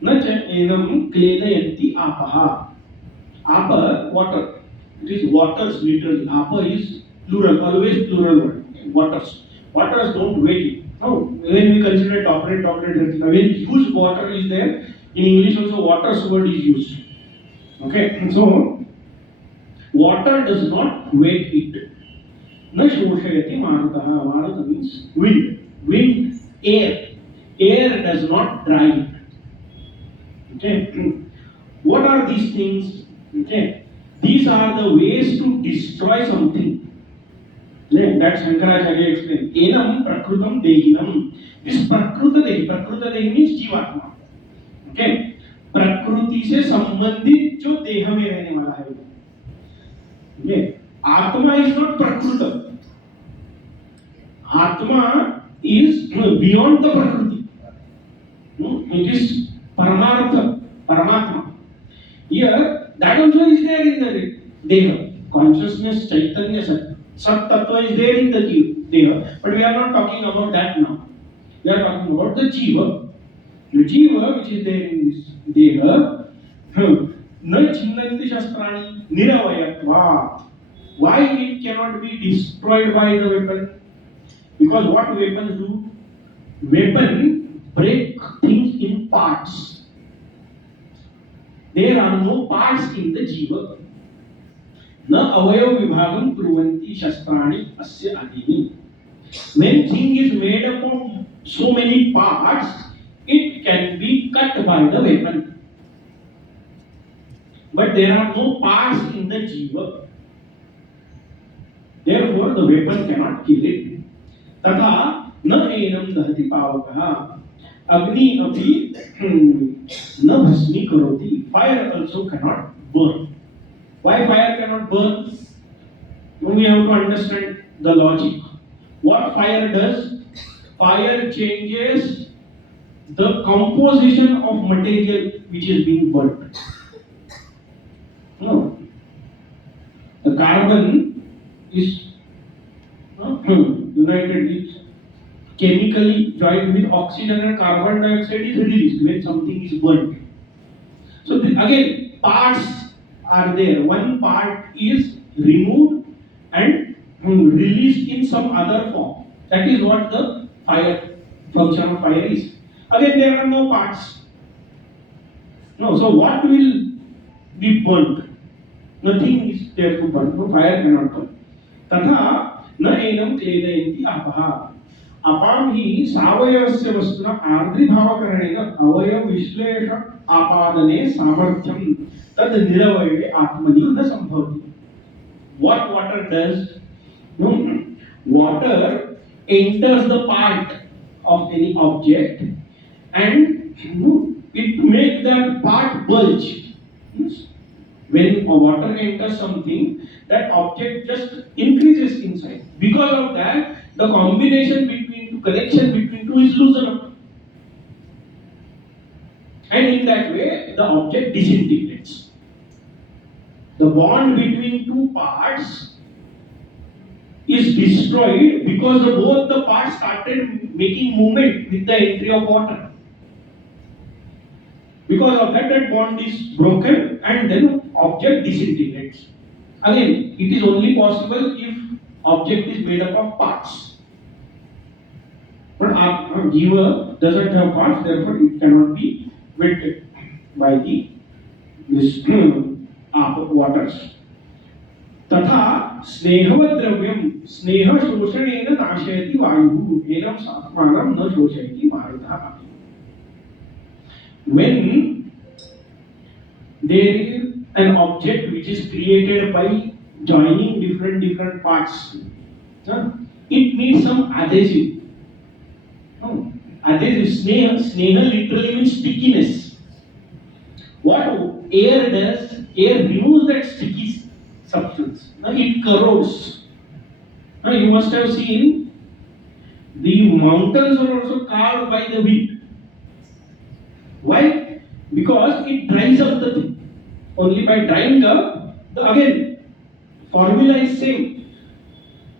Na enam kledayanti apaha. Apa, water. It is waters literally. Apa is plural, always plural word. Waters. Waters don't wait. No, when we consider doctorate, when used water is there, in English also waters word is used. Okay, so water does not wet it. Na shoshayati marutaha. Maruta means wind. Wind, air. Air does not dry it. Okay, what are these things? Okay, these are the ways to destroy something. That Shankaracharya explained. Enam prakrutam dehinam. This prakruta dehi means Jivatma. Okay, प्रकृति से संबंधित जो देह में रहने वाला है. Okay, आत्मा is not prakrut. Atma is beyond the prakriti. It is paramartha, paramatma. Here That also is there in the Deha. Consciousness, Chaitanya, Sat Tattva is there in the Deha. But we are not talking about that now. We are talking about the Jiva. The Jiva, which is there in this Deha, na chinnanti shastrani niravayatva. Why it cannot be destroyed by the weapon? Because what weapons do? Weapon break things in parts. There are no parts in the Jiva. Na avayav vibhagam kurvanti shastrani asya adini. When thing is made up of so many parts, it can be cut by the weapon. But there are no parts in the Jiva. Therefore, the weapon cannot kill it. Tatha na enam dahati pavakaha. Agni api na bhasmi karoti. Fire also cannot burn. Why fire cannot burn? We have to understand the logic. What fire does? Fire changes the composition of material which is being burnt. No. The carbon is united with chemically joined with oxygen and carbon dioxide is released when something is burnt. So again, parts are there. One part is removed and released in some other form. That is what the fire function of fire is. Again, there are no parts. No. So what will be burnt? Nothing is there to burn. No, fire cannot burn. Tatha na enam kledayanti apaha. Apam hi savayavasya vastuna ardribhavakarena avaya vishlesha apadane samarthyam tad niravayave atmani na sambhavati. What water does? No, water enters the part of any object and it makes that part bulge. Yes? When water enters something, that object just increases inside. Because of that, the combination between connection between two is loosened up. And in that way, the object disintegrates. The bond between two parts is destroyed because both the parts started making movement with the entry of water. Because of that, that bond is broken and then object disintegrates. Again, it is only possible if object is made up of parts. But our giver doesn't have parts, therefore it cannot be wetted by the waters. Tatha snehava dravyam sneha shoshanena nashayati vayu enam satmanam na shoshayati bharata. When there is an object which is created by joining different parts, it needs some adhesive. Adhesive, sneha literally means stickiness. What air does, air removes that sticky substance. Now it corrodes. Now you must have seen the mountains are also carved by the wind. Why? Because it dries up the thing. Only by drying up, again, formula is same.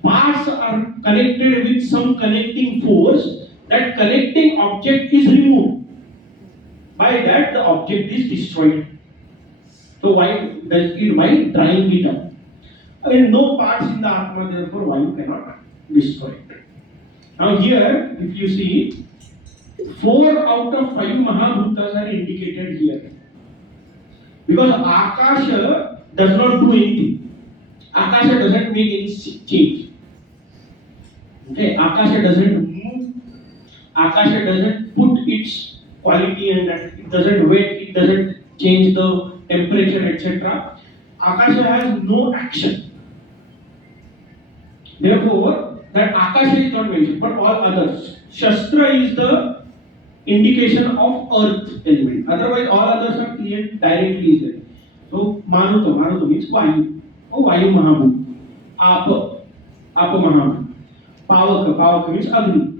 Parts are connected with some connecting force. That connecting object is removed. By that, the object is destroyed. So why does it? By drying it up. Again, no parts in the Atma, therefore Vayu cannot destroy it. Now here, if you see, 4 out of 5 Mahabhutas are indicated here. Because Akasha does not do anything. Akasha doesn't make any change. Okay, Akasha doesn't move. Akasha doesn't put its quality and that it doesn't wet, it doesn't change the temperature, etc. Akasha has no action. Therefore, that Akasha is not mentioned, but all others. Shastra is the indication of earth element. Otherwise, all others are clear directly there. So, Maruta means Vayu. Oh, Vayu Mahabhut. Apa Mahabhut. Pavaka means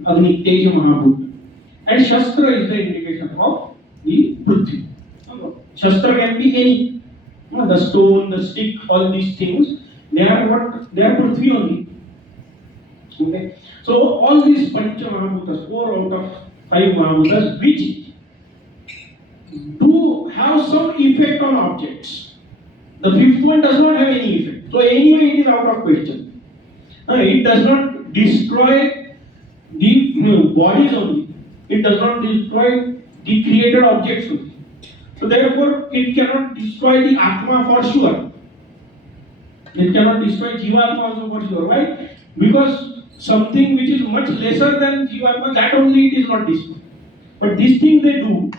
Agni, Teja Mahabhut. And Shastra is the indication of the Prithvi. Shastra can be any. The stone, the stick, all these things, they are what? They are Prithvi only. Okay. So all these Pancha Mahabhutas, 4 out of 5 Mahabhutas, which do have some effect on objects. The fifth one does not have any effect. So anyway, it is out of question. It does not destroy the bodies only. It does not destroy the created objects only. So therefore, it cannot destroy the Atma for sure. It cannot destroy Jivatma also for sure. Why? Because something which is much lesser than Jivatma, that only it is not destroyed. But this thing they do,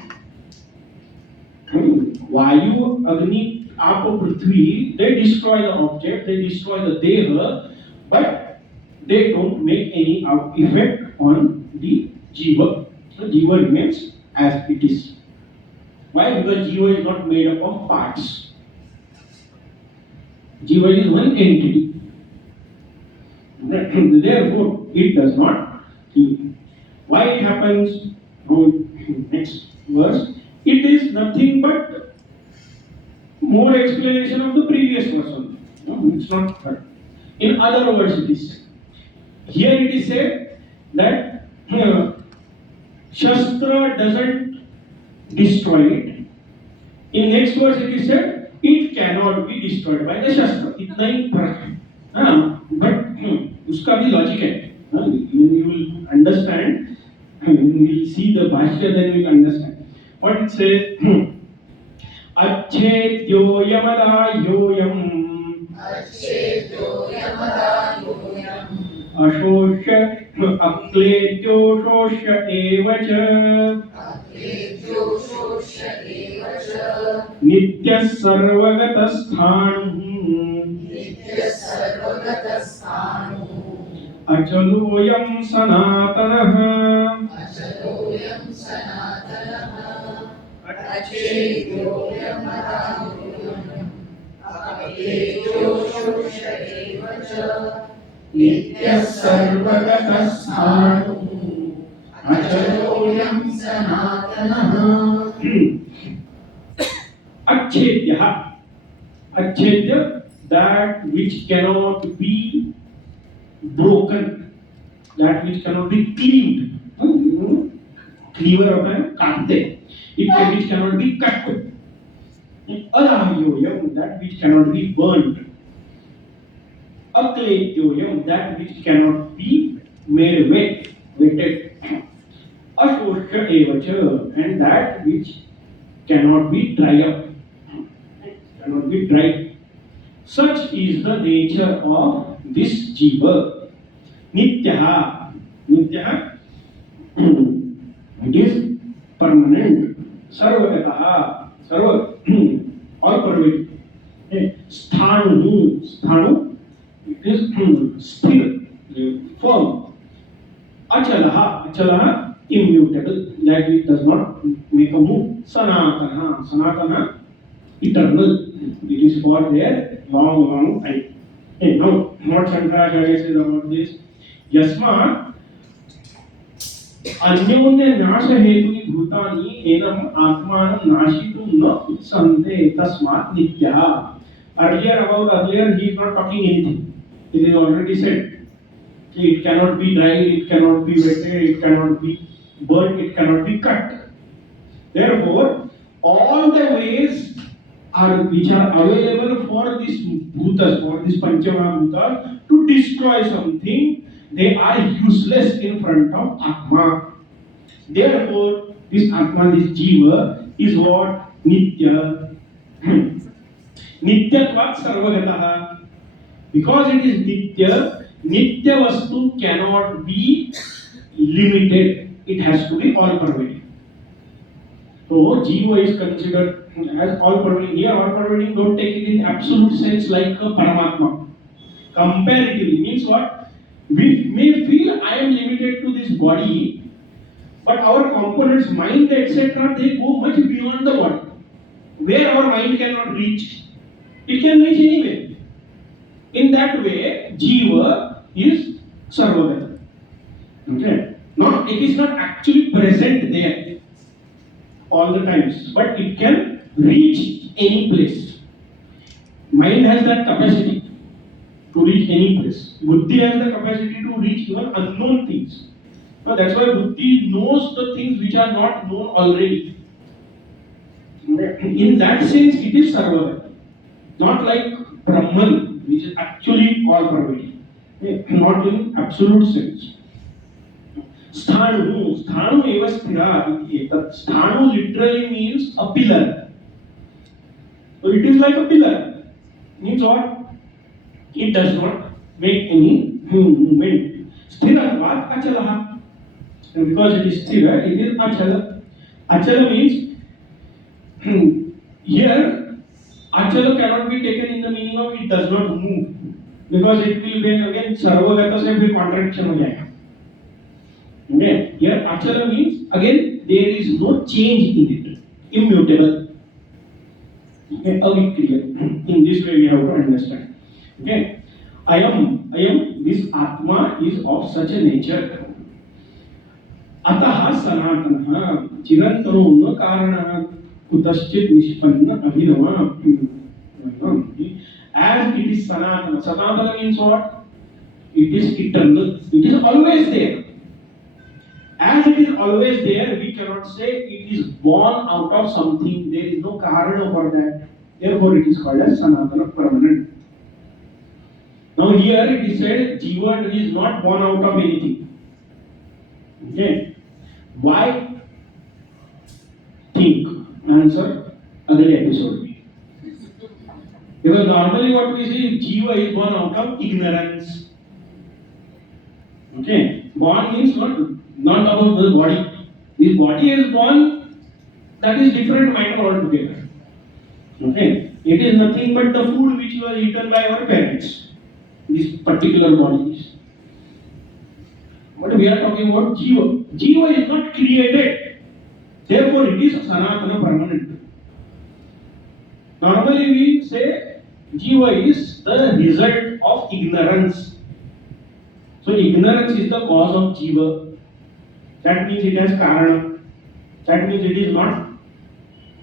Vayu, Agni, Apo, Prithvi, they destroy the object, they destroy the Deha, but they don't make any effect on the Jiva. So Jiva remains as it is. Why? Because Jiva is not made up of parts. Jiva is one entity. Therefore, it does not kill. Why it happens? Next verse. It is nothing but more explanation of the previous verse only. No, it's not that. In other words, it is. Here it is said that Shastra doesn't destroy it. In next verse it is said it cannot be destroyed by the Shastra. इतना ही फर्क है. But उसका भी logic है. When you will understand, when you will see the Bhashya, then you will understand. What it says. अच्छेद्यो यमदायोयम् अशोष्य अक्लेद्यो शोष्य एव च नित्यः सर्वगतस्थाणुः अचलोऽयं सनातनः नित्यः सर्वगतः स्थाणुः अचलोऽयं सनातनः. अच्छेद्यः. अच्छेद्य, that which cannot be broken, that which cannot be cleaved. Cleaver होता है काटते. It which cannot be cut. Adahyoyam, that which cannot be burnt. Akletyoyam, that which cannot be made wetted. Ashoshya evacha, and that which cannot be dried up. Cannot be dried. Such is the nature of this jiva. Nityaha. Nityaha, it is permanent. Sarvagataha, sarva, all pervading. Sthanu, sthanu, it is still, firm. Achalaha, achalaha, immutable, that it does not make a move. Sanatana, sanatana, eternal. It is for their long time. Now, what Shankarbhashya says about this? Yasma अन्योन्य नाश हेतु भूतानि annum आत्मानं नाशितुं न उत्सन्ते तस्मात् नित्यः. Earlier he is not talking anything. It is already said. It cannot be dried, it cannot be wetted, it cannot be burnt, it cannot be cut. Therefore, all the ways which are available for this bhutas, for this panchamahabhutas, to destroy something, they are useless in front of Atma. Therefore, this Atma, this Jiva, is what? Nitya. Nityatvat sarvagataha. Because it is Nitya, Nitya Vastu cannot be limited. It has to be all-pervading. So, Jiva is considered as all-pervading. Here, all-pervading, don't take it in absolute sense like a Paramatma. Comparatively means what? We may feel I am limited to this body, but our components, mind, etc., they go much beyond the body. Where our mind cannot reach, it can reach anywhere. In that way, Jiva is Sarvagata. Okay? Not, it is not actually present there all the times, but it can reach any place. Mind has that capacity to reach any place. Buddhi has the capacity to reach even unknown things. Now that's why Buddhi knows the things which are not known already. In that sense, it is sarvagati. Not like Brahman, which is actually all pervading. Not in absolute sense. Sthanu eva sthira. Sthanu literally means a pillar. So it is like a pillar. Means what? It does not make any movement. Sthiratvat achalaha. And because it is sthira, it is achala. Achala means here achala cannot be taken in the meaning of it does not move. Because it will be again sarvagata se फिर contradiction हो जाएगा. Okay. Here achala means again there is no change in it. Immutable. Okay. Avikriya. In this way we have to understand. Okay. This Atma is of such a nature. अतः सनातनः चिरंतनो न कारणः कुतश्चित् निष्पन्न अभिनव. As it is sanatana. Sanatana means what? It is eternal. It is always there. As it is always there, we cannot say it is born out of something. There is no karana for that. Therefore, it is called as sanatana, permanent. Now here it is said Jiva is not born out of anything. Okay. Why? Think. Answer other episode. Because normally what we see Jiva is born out of ignorance. Okay. Born means not about the body. This body is born, that is different matter altogether. Okay. It is nothing but the food which was eaten by our parents. These particular bodies. But we are talking about Jiva. Jiva is not created. Therefore, it is Sanatana, permanent. Normally, we say Jiva is the result of ignorance. So, ignorance is the cause of Jiva. That means it has Karana. That means it is not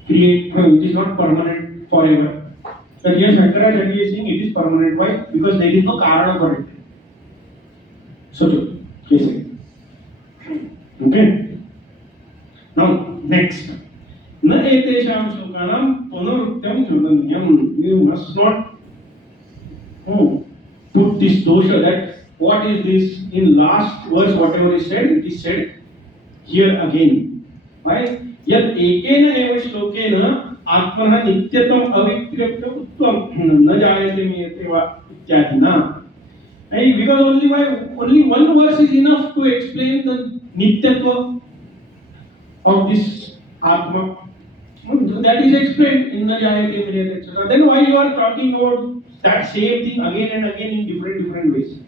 it is not permanent forever. But here Shankaracharya is saying it is permanent. Why? Because there is no Karana for it. So, okay. Now, next. Na etesham shokanam punaruttam jnananyam. You must not put this dosha that what is this in last verse, whatever is said, it is said here again. Why? Yat ekena eva shlokena atmana nityatam avikriyam uttam na jayate miyate va ityadina. Because only one verse is enough to explain the nityatva of this Atma. That is explained in the Jayate Mriyate, etc. Then why you are talking about that same thing again and again in different ways,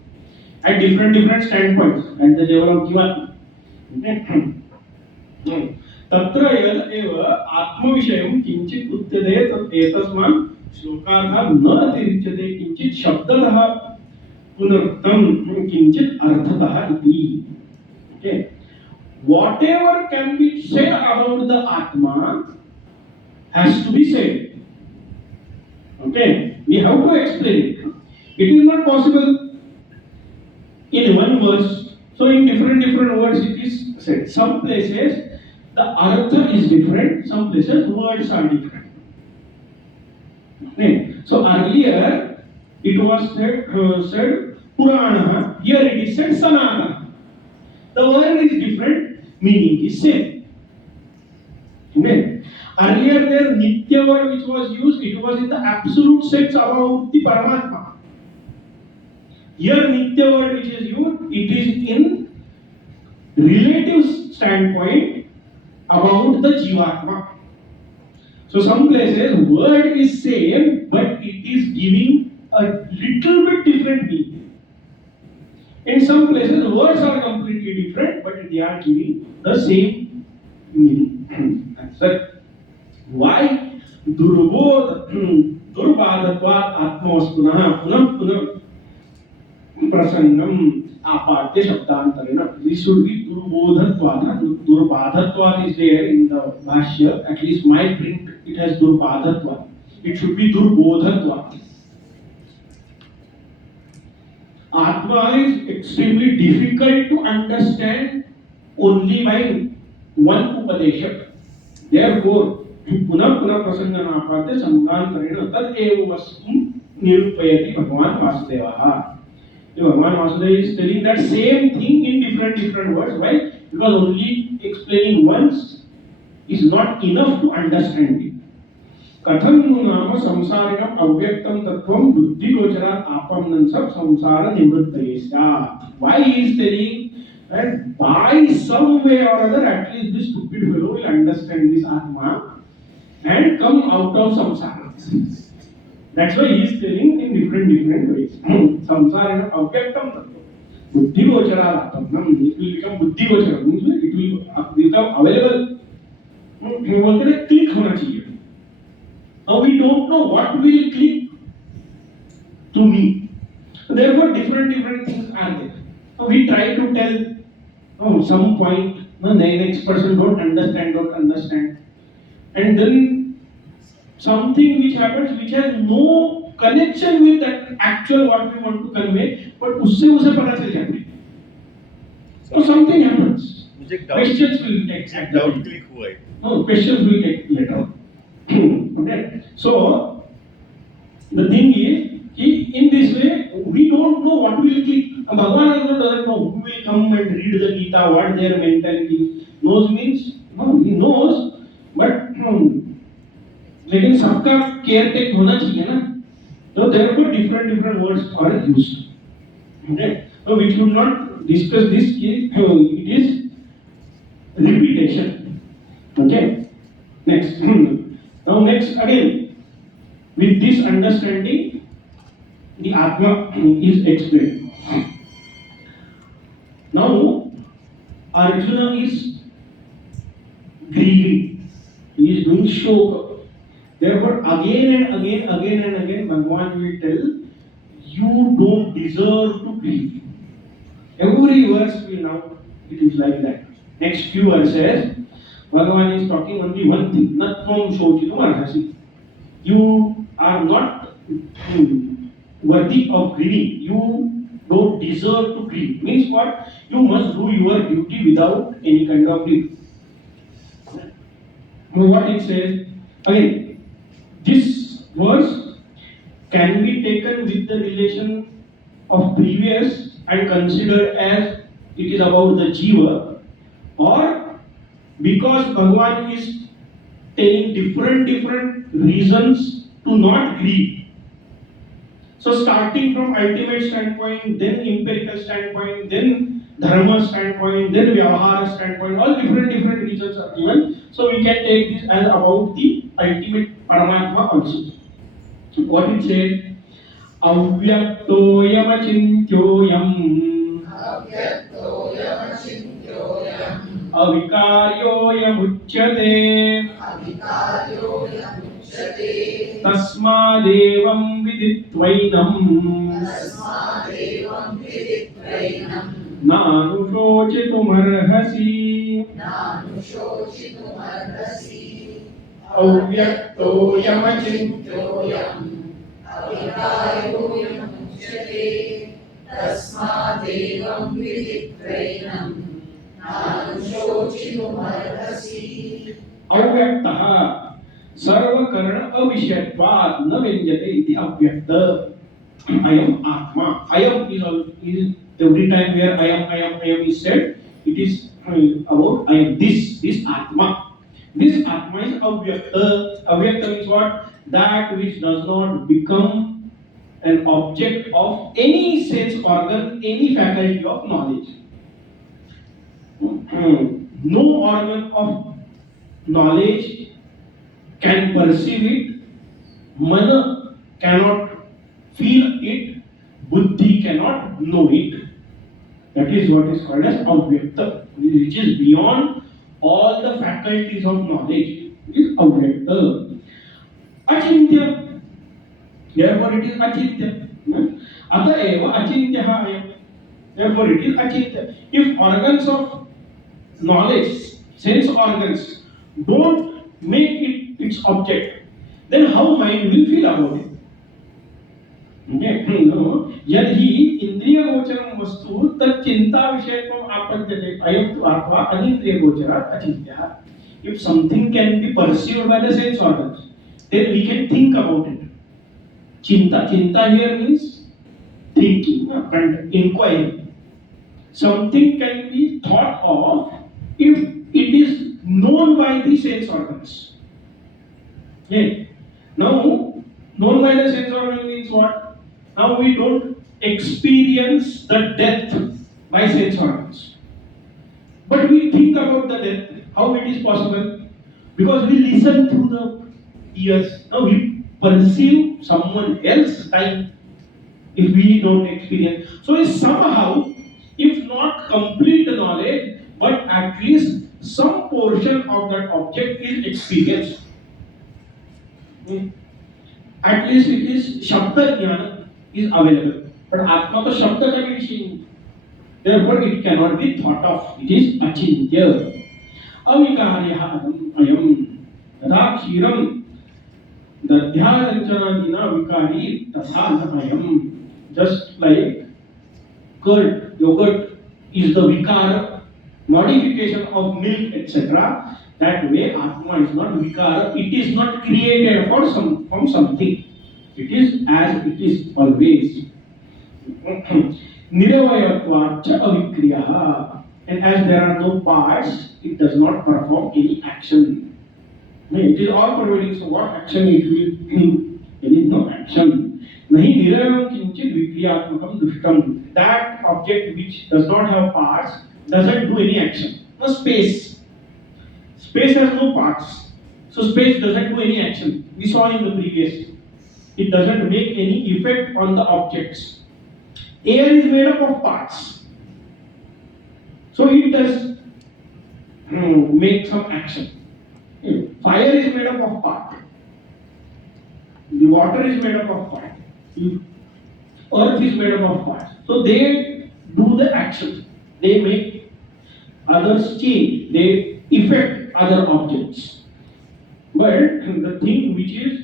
at different standpoints, at the level of Jivatma. Tatra eva Atma Vishayam kinchit uttade tat etasman shlokartha na atirichyate kinchit shabdatah punartam kinchit arthatah iti. Okay. Whatever can be said about the Atma has to be said. Okay. We have to explain it. It is not possible in one verse. So in different words it is said. Some places the artha is different. Some places words are different. Okay. So earlier it was said Purana. Here it is said Sanatana. The word is different, meaning is same. Okay. Earlier there Nitya word which was used, it was in the absolute sense about the Paramatma. Here Nitya word which is used, it is in relative standpoint about the Jivatma. So some places word is same, but it is giving a little bit different meaning. In some places words are completely different, but they are giving the same meaning. Answer. Why? Durbadhatvat atmavastunah punah prasannam apatya shabdantarena. This should be durbodhatvat. Durbadhatvat is there in the Bhashya. At least my print, it has durbadhatvat. It should be durbodhatvat. Atma is extremely difficult to understand only by one Upadesha. Therefore, पुनः पुनः प्रसंगनापाते संगान्तरेण तद एव वस्तु निरूपयति भगवान वासुदेवः. Bhagavan Vasudeva is telling that same thing in different words. Why? Because only explaining once is not enough to understand it. कथं नाम संसारिणम् अव्यक्तं तत्त्वं बुद्धिगोचरात् आपन्नं सब संसार निवृत्तये स्यात्. Why he is telling that by some way or other at least this stupid fellow will understand this Atma and come out of samsara. That's why he is telling in different ways. Samsara avyaktam tattva. Buddhi gochara apannam. It will become buddhi gochara. It will become available. You want to click होना चाहिए. Now we don't know what will click to me. Therefore, different things are there. Now we try to tell some point. The next person don't understand, and then something which happens which has no connection with that actual what we want to convey, but उससे उसे पता चल जाता है. So something happens. Questions will take doubt click हुआ है. No, questions will take later. Okay. So the thing is, in this way we don't know what will click. Bhagavan also doesn't know who will come and read the Gita, what their mentality knows means. No, he knows, but लेकिन सबका care take होना चाहिए ना. तो therefore different words are used. Okay, so we should not discuss this. It is repetition. Okay, next. Now next again, with this understanding, the Atma is explained. Now Arjuna is grieving. He is doing shoka. Therefore, again and again, Bhagavan will tell, you don't deserve to grieve. Every verse will now, it is like that. Next few verses, Bhagavan is talking only one thing, Natvam Shochitum Arhasi. You are not worthy of grieving. You don't deserve to grieve. Means what? You must do your duty without any kind of grief. Now what it says, again, this verse can be taken with the relation of previous and considered as it is about the jiva, or because Bhagavan is telling different reasons to not grieve. So starting from ultimate standpoint, then empirical standpoint, then dharma standpoint, then vyavahara standpoint, all different reasons are given. So we can take this as about the ultimate Paramatma also. So what it says, avyaktoyam achintyoyam avikaryoyam uchyate tasmadevam viditvainam nanushochitumarhasi avyaktoyam achintyoyam avikaryoyam uchyate tasmadevam viditvainam nanushochitumarhasi. Avyaktaha sarvakarana avishyatvat na vyajyate iti avyakta. I am Atma. I am is every time where I am is said, it is about I am this Atma. This Atma is avyakta. Avyakta means what? That which does not become an object of any sense organ, any faculty of knowledge. No organ of knowledge can perceive it, mana cannot feel it, buddhi cannot know it. That is what is called as avyakta, which is beyond all the faculties of knowledge. It is avyakta. Achintya. Therefore it is achintya. Ata eva achintyaha ayam. Therefore it is achintya. If organs of knowledge, sense organs, don't make it its object, then how mind will feel about it? Okay, no. यदि इंद्रियगोचरं वस्तु तत् चिन्ताविषयत्वम् आपद्यते अयं तु आत्मा अनिन्द्रियगोचरात् अचिन्त्यः. If something can be perceived by the sense organs, then we can think about it. Chinta here means thinking and inquiry. Something can be thought of if it is known by the sense organs. Okay. Now, known by the sense organ means what? Now we don't experience the death by sense organs. But we think about the death. How it is possible? Because we listen through the ears. Now we perceive someone else dying if we don't experience. So it's somehow, if not complete knowledge, but at least some portion of that object is experienced. At least it is Shabda Jnana is available. But Atma to Shabda ka vision. Therefore it cannot be thought of. It is Achintya. Avikarya ayam. Tadha kshiram. Dadhyaranjanadina vikari tadha ayam. Just like curd, yogurt is the vikara, modification of milk, etc. That way, Atma is not vikara. It is not created from something. It is as it is always. Niravayatva cha avikriyaha. And as there are no parts, it does not perform any action. It is all pervading. So what action it will do? There is no action. Nahi niravam kinchit vikriyatmakam dushtam. That object which does not have parts doesn't do any action. No space. Space has no parts. So space doesn't do any action. We saw in the previous. It doesn't make any effect on the objects. Air is made up of parts. So it does make some action. Fire is made up of parts. The water is made up of parts. Earth is made up of parts. So they do the action. They make others change. They affect other objects. But the thing which is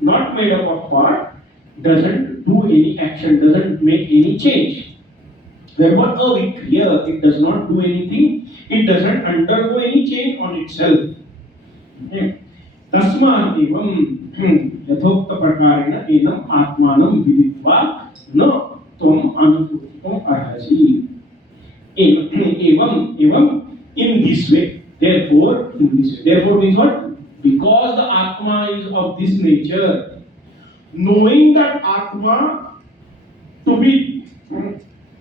not made up of part doesn't do any action, doesn't make any change. Therefore, avikriya, it does not do anything, it doesn't undergo any change on itself. Tasmat evam yathokta prakarena enam atmanam viditva na tvam anupurtitam arhasi. Evam in this way. Therefore, in this way. Therefore means what? Because the Atma is of this nature, knowing that Atma to be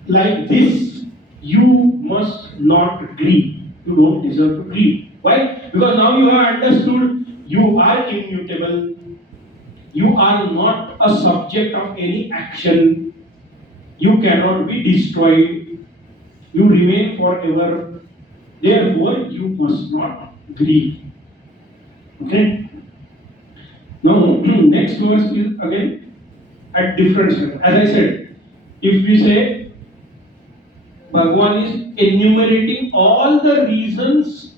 like this, you must not grieve. You don't deserve to grieve. Why? Because now you have understood you are immutable. You are not a subject of any action. You cannot be destroyed. You remain forever. Therefore, you must not grieve. Okay? Now, next verse is again at different steps. As I said, if we say Bhagavan is enumerating all the reasons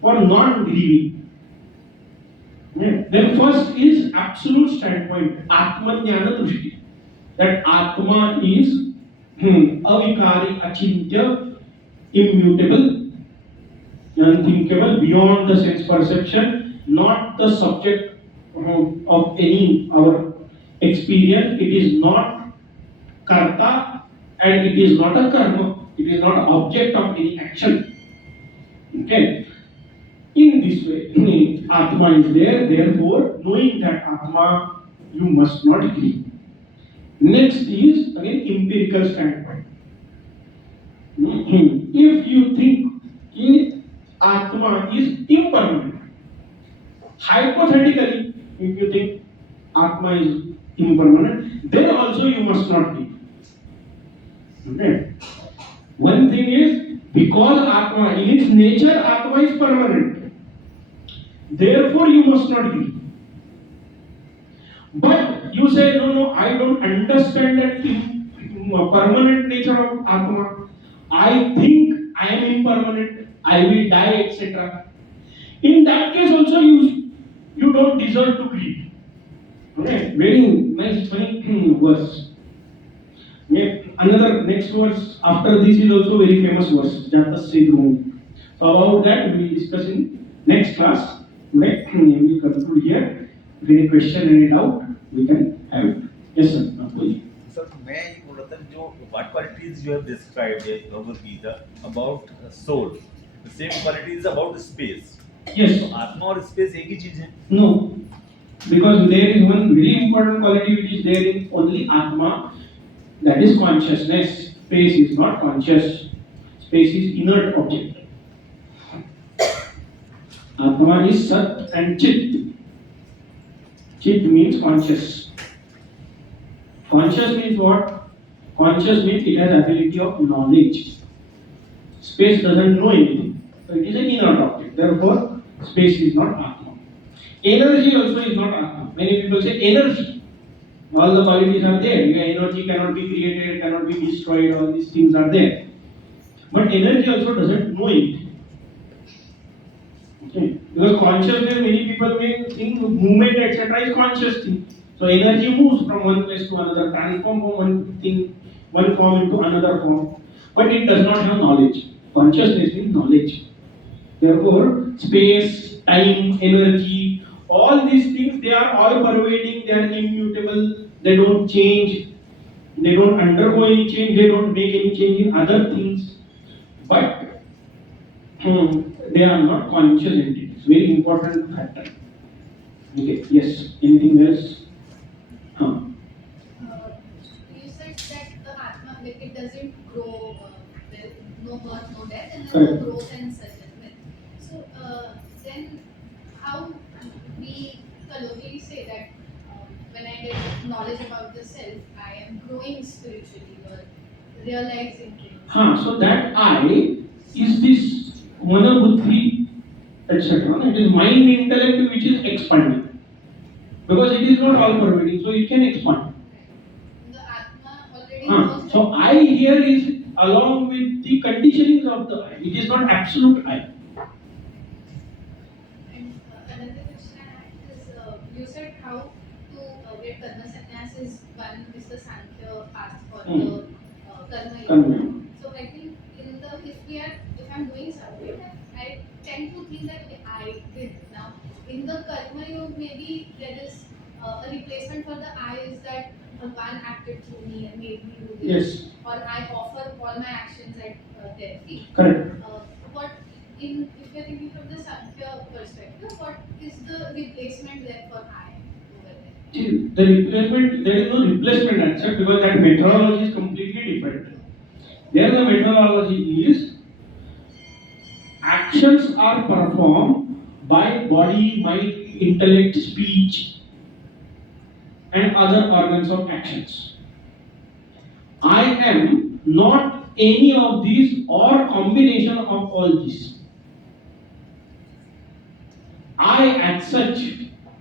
for not grieving, then first is absolute standpoint, Atma Jnana Drushti. That Atma is avikari, achintya, immutable, unthinkable, beyond the sense perception, not the subject of any our experience. It is not karta and it is not a karma. It is not object of any action. Okay. In this way, Atma is there. Therefore, knowing that Atma, you must not grieve. Next is again empirical standpoint. If you think Atma is impermanent, hypothetically, if you think Atma is impermanent, then also you must not grieve. Okay. One thing is, because Atma, in its nature, Atma is permanent. Therefore, you must not grieve. But you say, no, I don't understand that permanent nature of Atma. I think I am impermanent, I will die, etc. In that case also you don't deserve to grieve. Okay, very nice, funny verse. Another next verse after this is also very famous verse, Jata. So about that we will discuss in next class. Today we will conclude here. If any question, any doubt, we can have it. Yes, sir. Please. Sir मैं ये बोल रहा था जो what qualities you have described in Bhagavad Gita about soul, the same quality is about space. Yes. तो आत्मा और space एक ही चीज है? No, because there is one very important quality which is there in only Atma, that is consciousness. Space is not conscious. Space is inert object. Atma is Sat and Chit. Chit means conscious. Conscious means what? Conscious means it has ability of knowledge. Space doesn't know anything. So it is an inert object. Therefore, space is not Atma. Energy also is not Atma. Many people say energy. All the qualities are there. Your energy cannot be created, cannot be destroyed. All these things are there. But energy also doesn't know anything. Okay. Because consciousness, many people may think movement, etc. is conscious thing. So energy moves from one place to another, transform from one thing, one form into another form. But it does not have knowledge. Consciousness means knowledge. Therefore, space, time, energy, all these things, they are all pervading, they are immutable, they don't change, they don't undergo any change, they don't make any change in other things. But they are not conscious entities. Very important factor. Okay, yes. Anything else? You said that the Atma, like it doesn't grow, there is no birth, no death, and there's Correct. no growth and such. So then how we colloquially say that when I get knowledge about the self, I am growing spiritually or realizing things. So that I is this mana buddhi, etc. It is mind intellect which is expanding. Because it is not all pervading, so it can expand. The Atma already knows. So I here is along with the conditionings of the I. It is not absolute I. And another question I had is, you said how to get karma sannyas is one is the Sankhya path for the karma yoga. Karma. So I think if I'm doing something, then I tend to think that I did. Now in the karma yoga, maybe there is a replacement for the I is that one acted through me and made me do this. Yes. Or I offer all my actions at their feet. Correct. If you're thinking from the Sankhya perspective, what is the replacement there for I over there? See, the replacement, there is no replacement answer because that methodology is completely different. There the methodology is actions are performed by body, mind, intellect, speech and other organs of actions. I am not any of these or combination of all these. I as such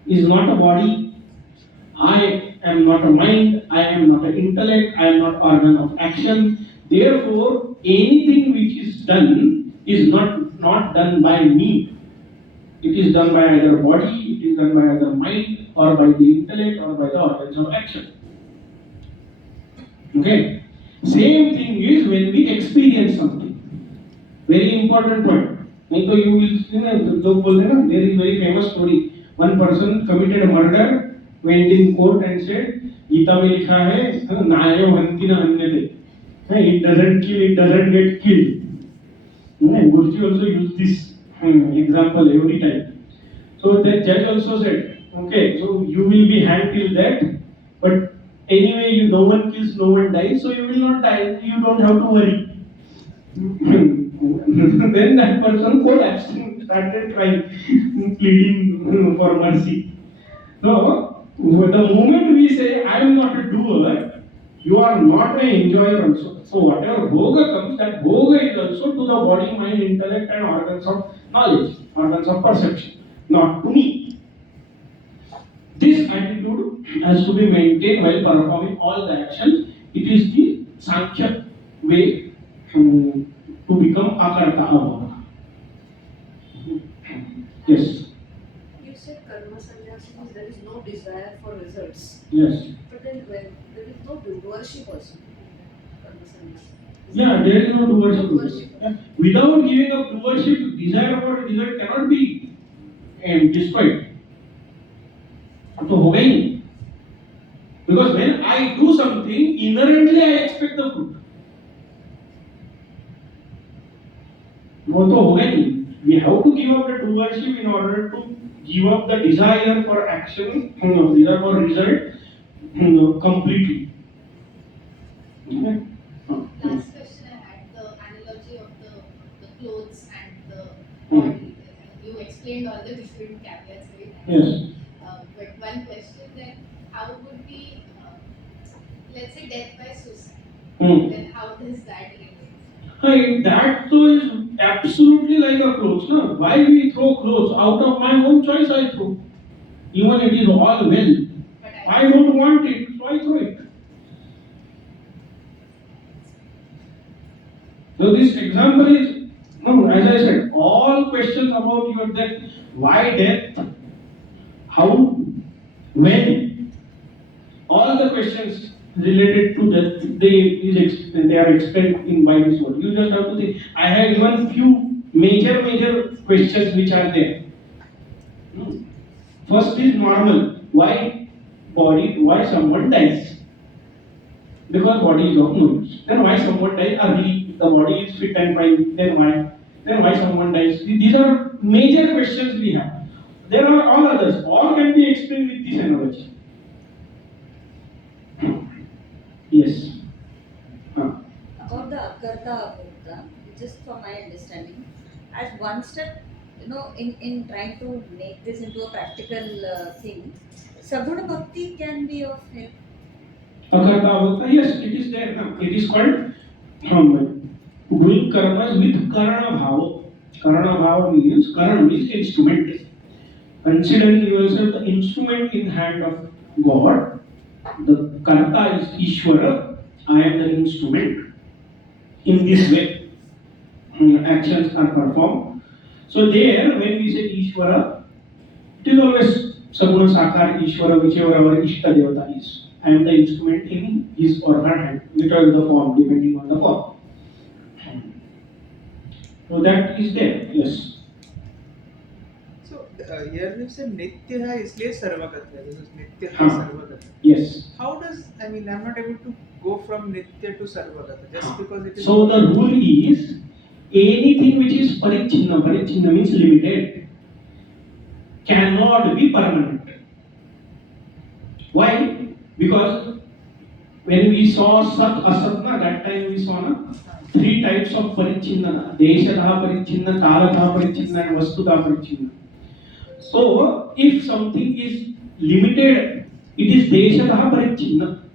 is not a body, I am not a mind, I am not an intellect, I am not organ of action. Therefore, anything which is done is not done by me. It is done by either body, it is done by either mind, or by the intellect, or by the organs of action. Okay? Same thing is when we experience something. Very important point. So you will, there is very famous story. One person committed a murder, went in court and said, Gita mein likha hai, nayo hanti na hanyate. It doesn't kill, it doesn't get killed. Guruji also used this example every time. So that judge also said, okay, so you will be hanged till that, but anyway, no one kills, no one dies, so you will not die, you don't have to worry. Then that person collapsed and started crying, pleading for mercy. So, the moment we say, I am not a doer, you are not an enjoyer also. So, whatever bhoga comes, that bhoga is also to the body, mind, intellect, and organs of knowledge, organs of perception, not to me. This attitude has to be maintained while performing all the actions. It is the Sankhya way to become akarta avara. Yes. You said karma sannyas means there is no desire for results. Yes. But then when there is no doership also. Yeah, there is no doership. Doership. Yeah. Without giving up doership, desire for result cannot be destroyed. तो होगा ही नहीं. Because when I do something, inherently I expect the fruit. वो तो होगा ही नहीं. We have to give up the doership in order to give up the desire for action, desire for result, completely. Okay? Last question I had, the analogy of the clothes and the body. You explained all the different caveats very nicely. Yes. But one question then, how would be, let's say death by suicide, then how does that relate? That though is absolutely like a clothes. No? Why we throw clothes? Out of my own choice I throw. Even it is all well. But I don't want it, so I throw it. So this example is, no, as I said, all questions about your death, why death, how, when, all the questions related to death, they are explained in by this word. You just have to think. I have given few major questions which are there. First is normal. Why body? Why someone dies? Because body is of no use. Then why someone dies early? If the body is fit and fine, then why? Then why someone dies? These are major questions we have. There are all others. All can be explained with this analogy. Yes. About the Akarta Abhukta, just for my understanding, as one step, in trying to make this into a practical thing, Saguna Bhakti can be of help. Akarta Bhakta, yes, it is there. It is called doing karmas with Karana Bhava. Karana Bhava means instrument. Considering yourself the instrument in hand of God, the Karta is Ishvara, I am the instrument. In this way, actions are performed. So there, when we say Ishvara, it is always Saguna Sakar Ishvara, whichever our Ishta Devata is. I am the instrument in his or her hand, whichever the form, depending on the form. So that is there, yes. So here you said Nitya hai isliye sarvagat hai. This is Nitya hai हाँ. sarvagat. Yes. How does, I mean, I'm not able to go from Nitya to sarvagat just because it is. So the rule is anything which is parichinna means limited, cannot be permanent. Why? Because when we saw Sat Asat, that time we saw three types of parichinna: Deshadaha parichinna, Kaladaha parichinna, and Vastudha parichinna. So if something is limited, it is Deshadaha parichinna.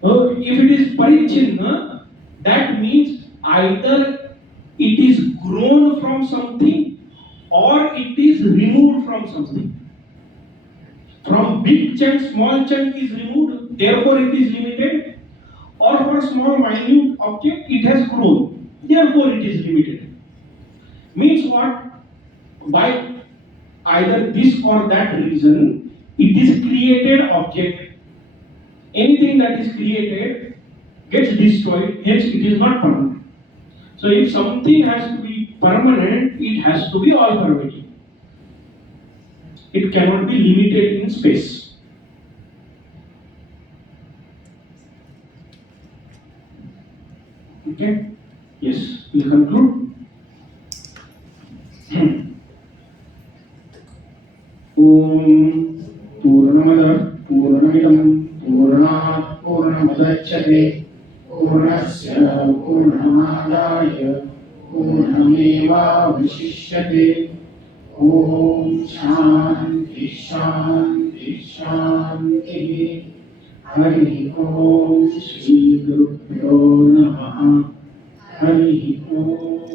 So if it is parichinna, that means either it is grown from something or it is removed from something. From big chunk, small chunk is removed, therefore it is limited, or for small minute object it has grown, therefore it is limited. Means what? By either this or that reason, it is created object. Anything that is created gets destroyed, hence it is not permanent. So if something has to be permanent, it has to be all pervading. It cannot be limited in space. Okay? Yes, we'll conclude. Om Purnamada Purnamidam Purnat Purnamadachyate Purnasya Purnamadaya Purnameva Vishishyate. Om Shanti Shanti Shanti. Hari Om Shri Gurubhyo Namaha. Hari Om.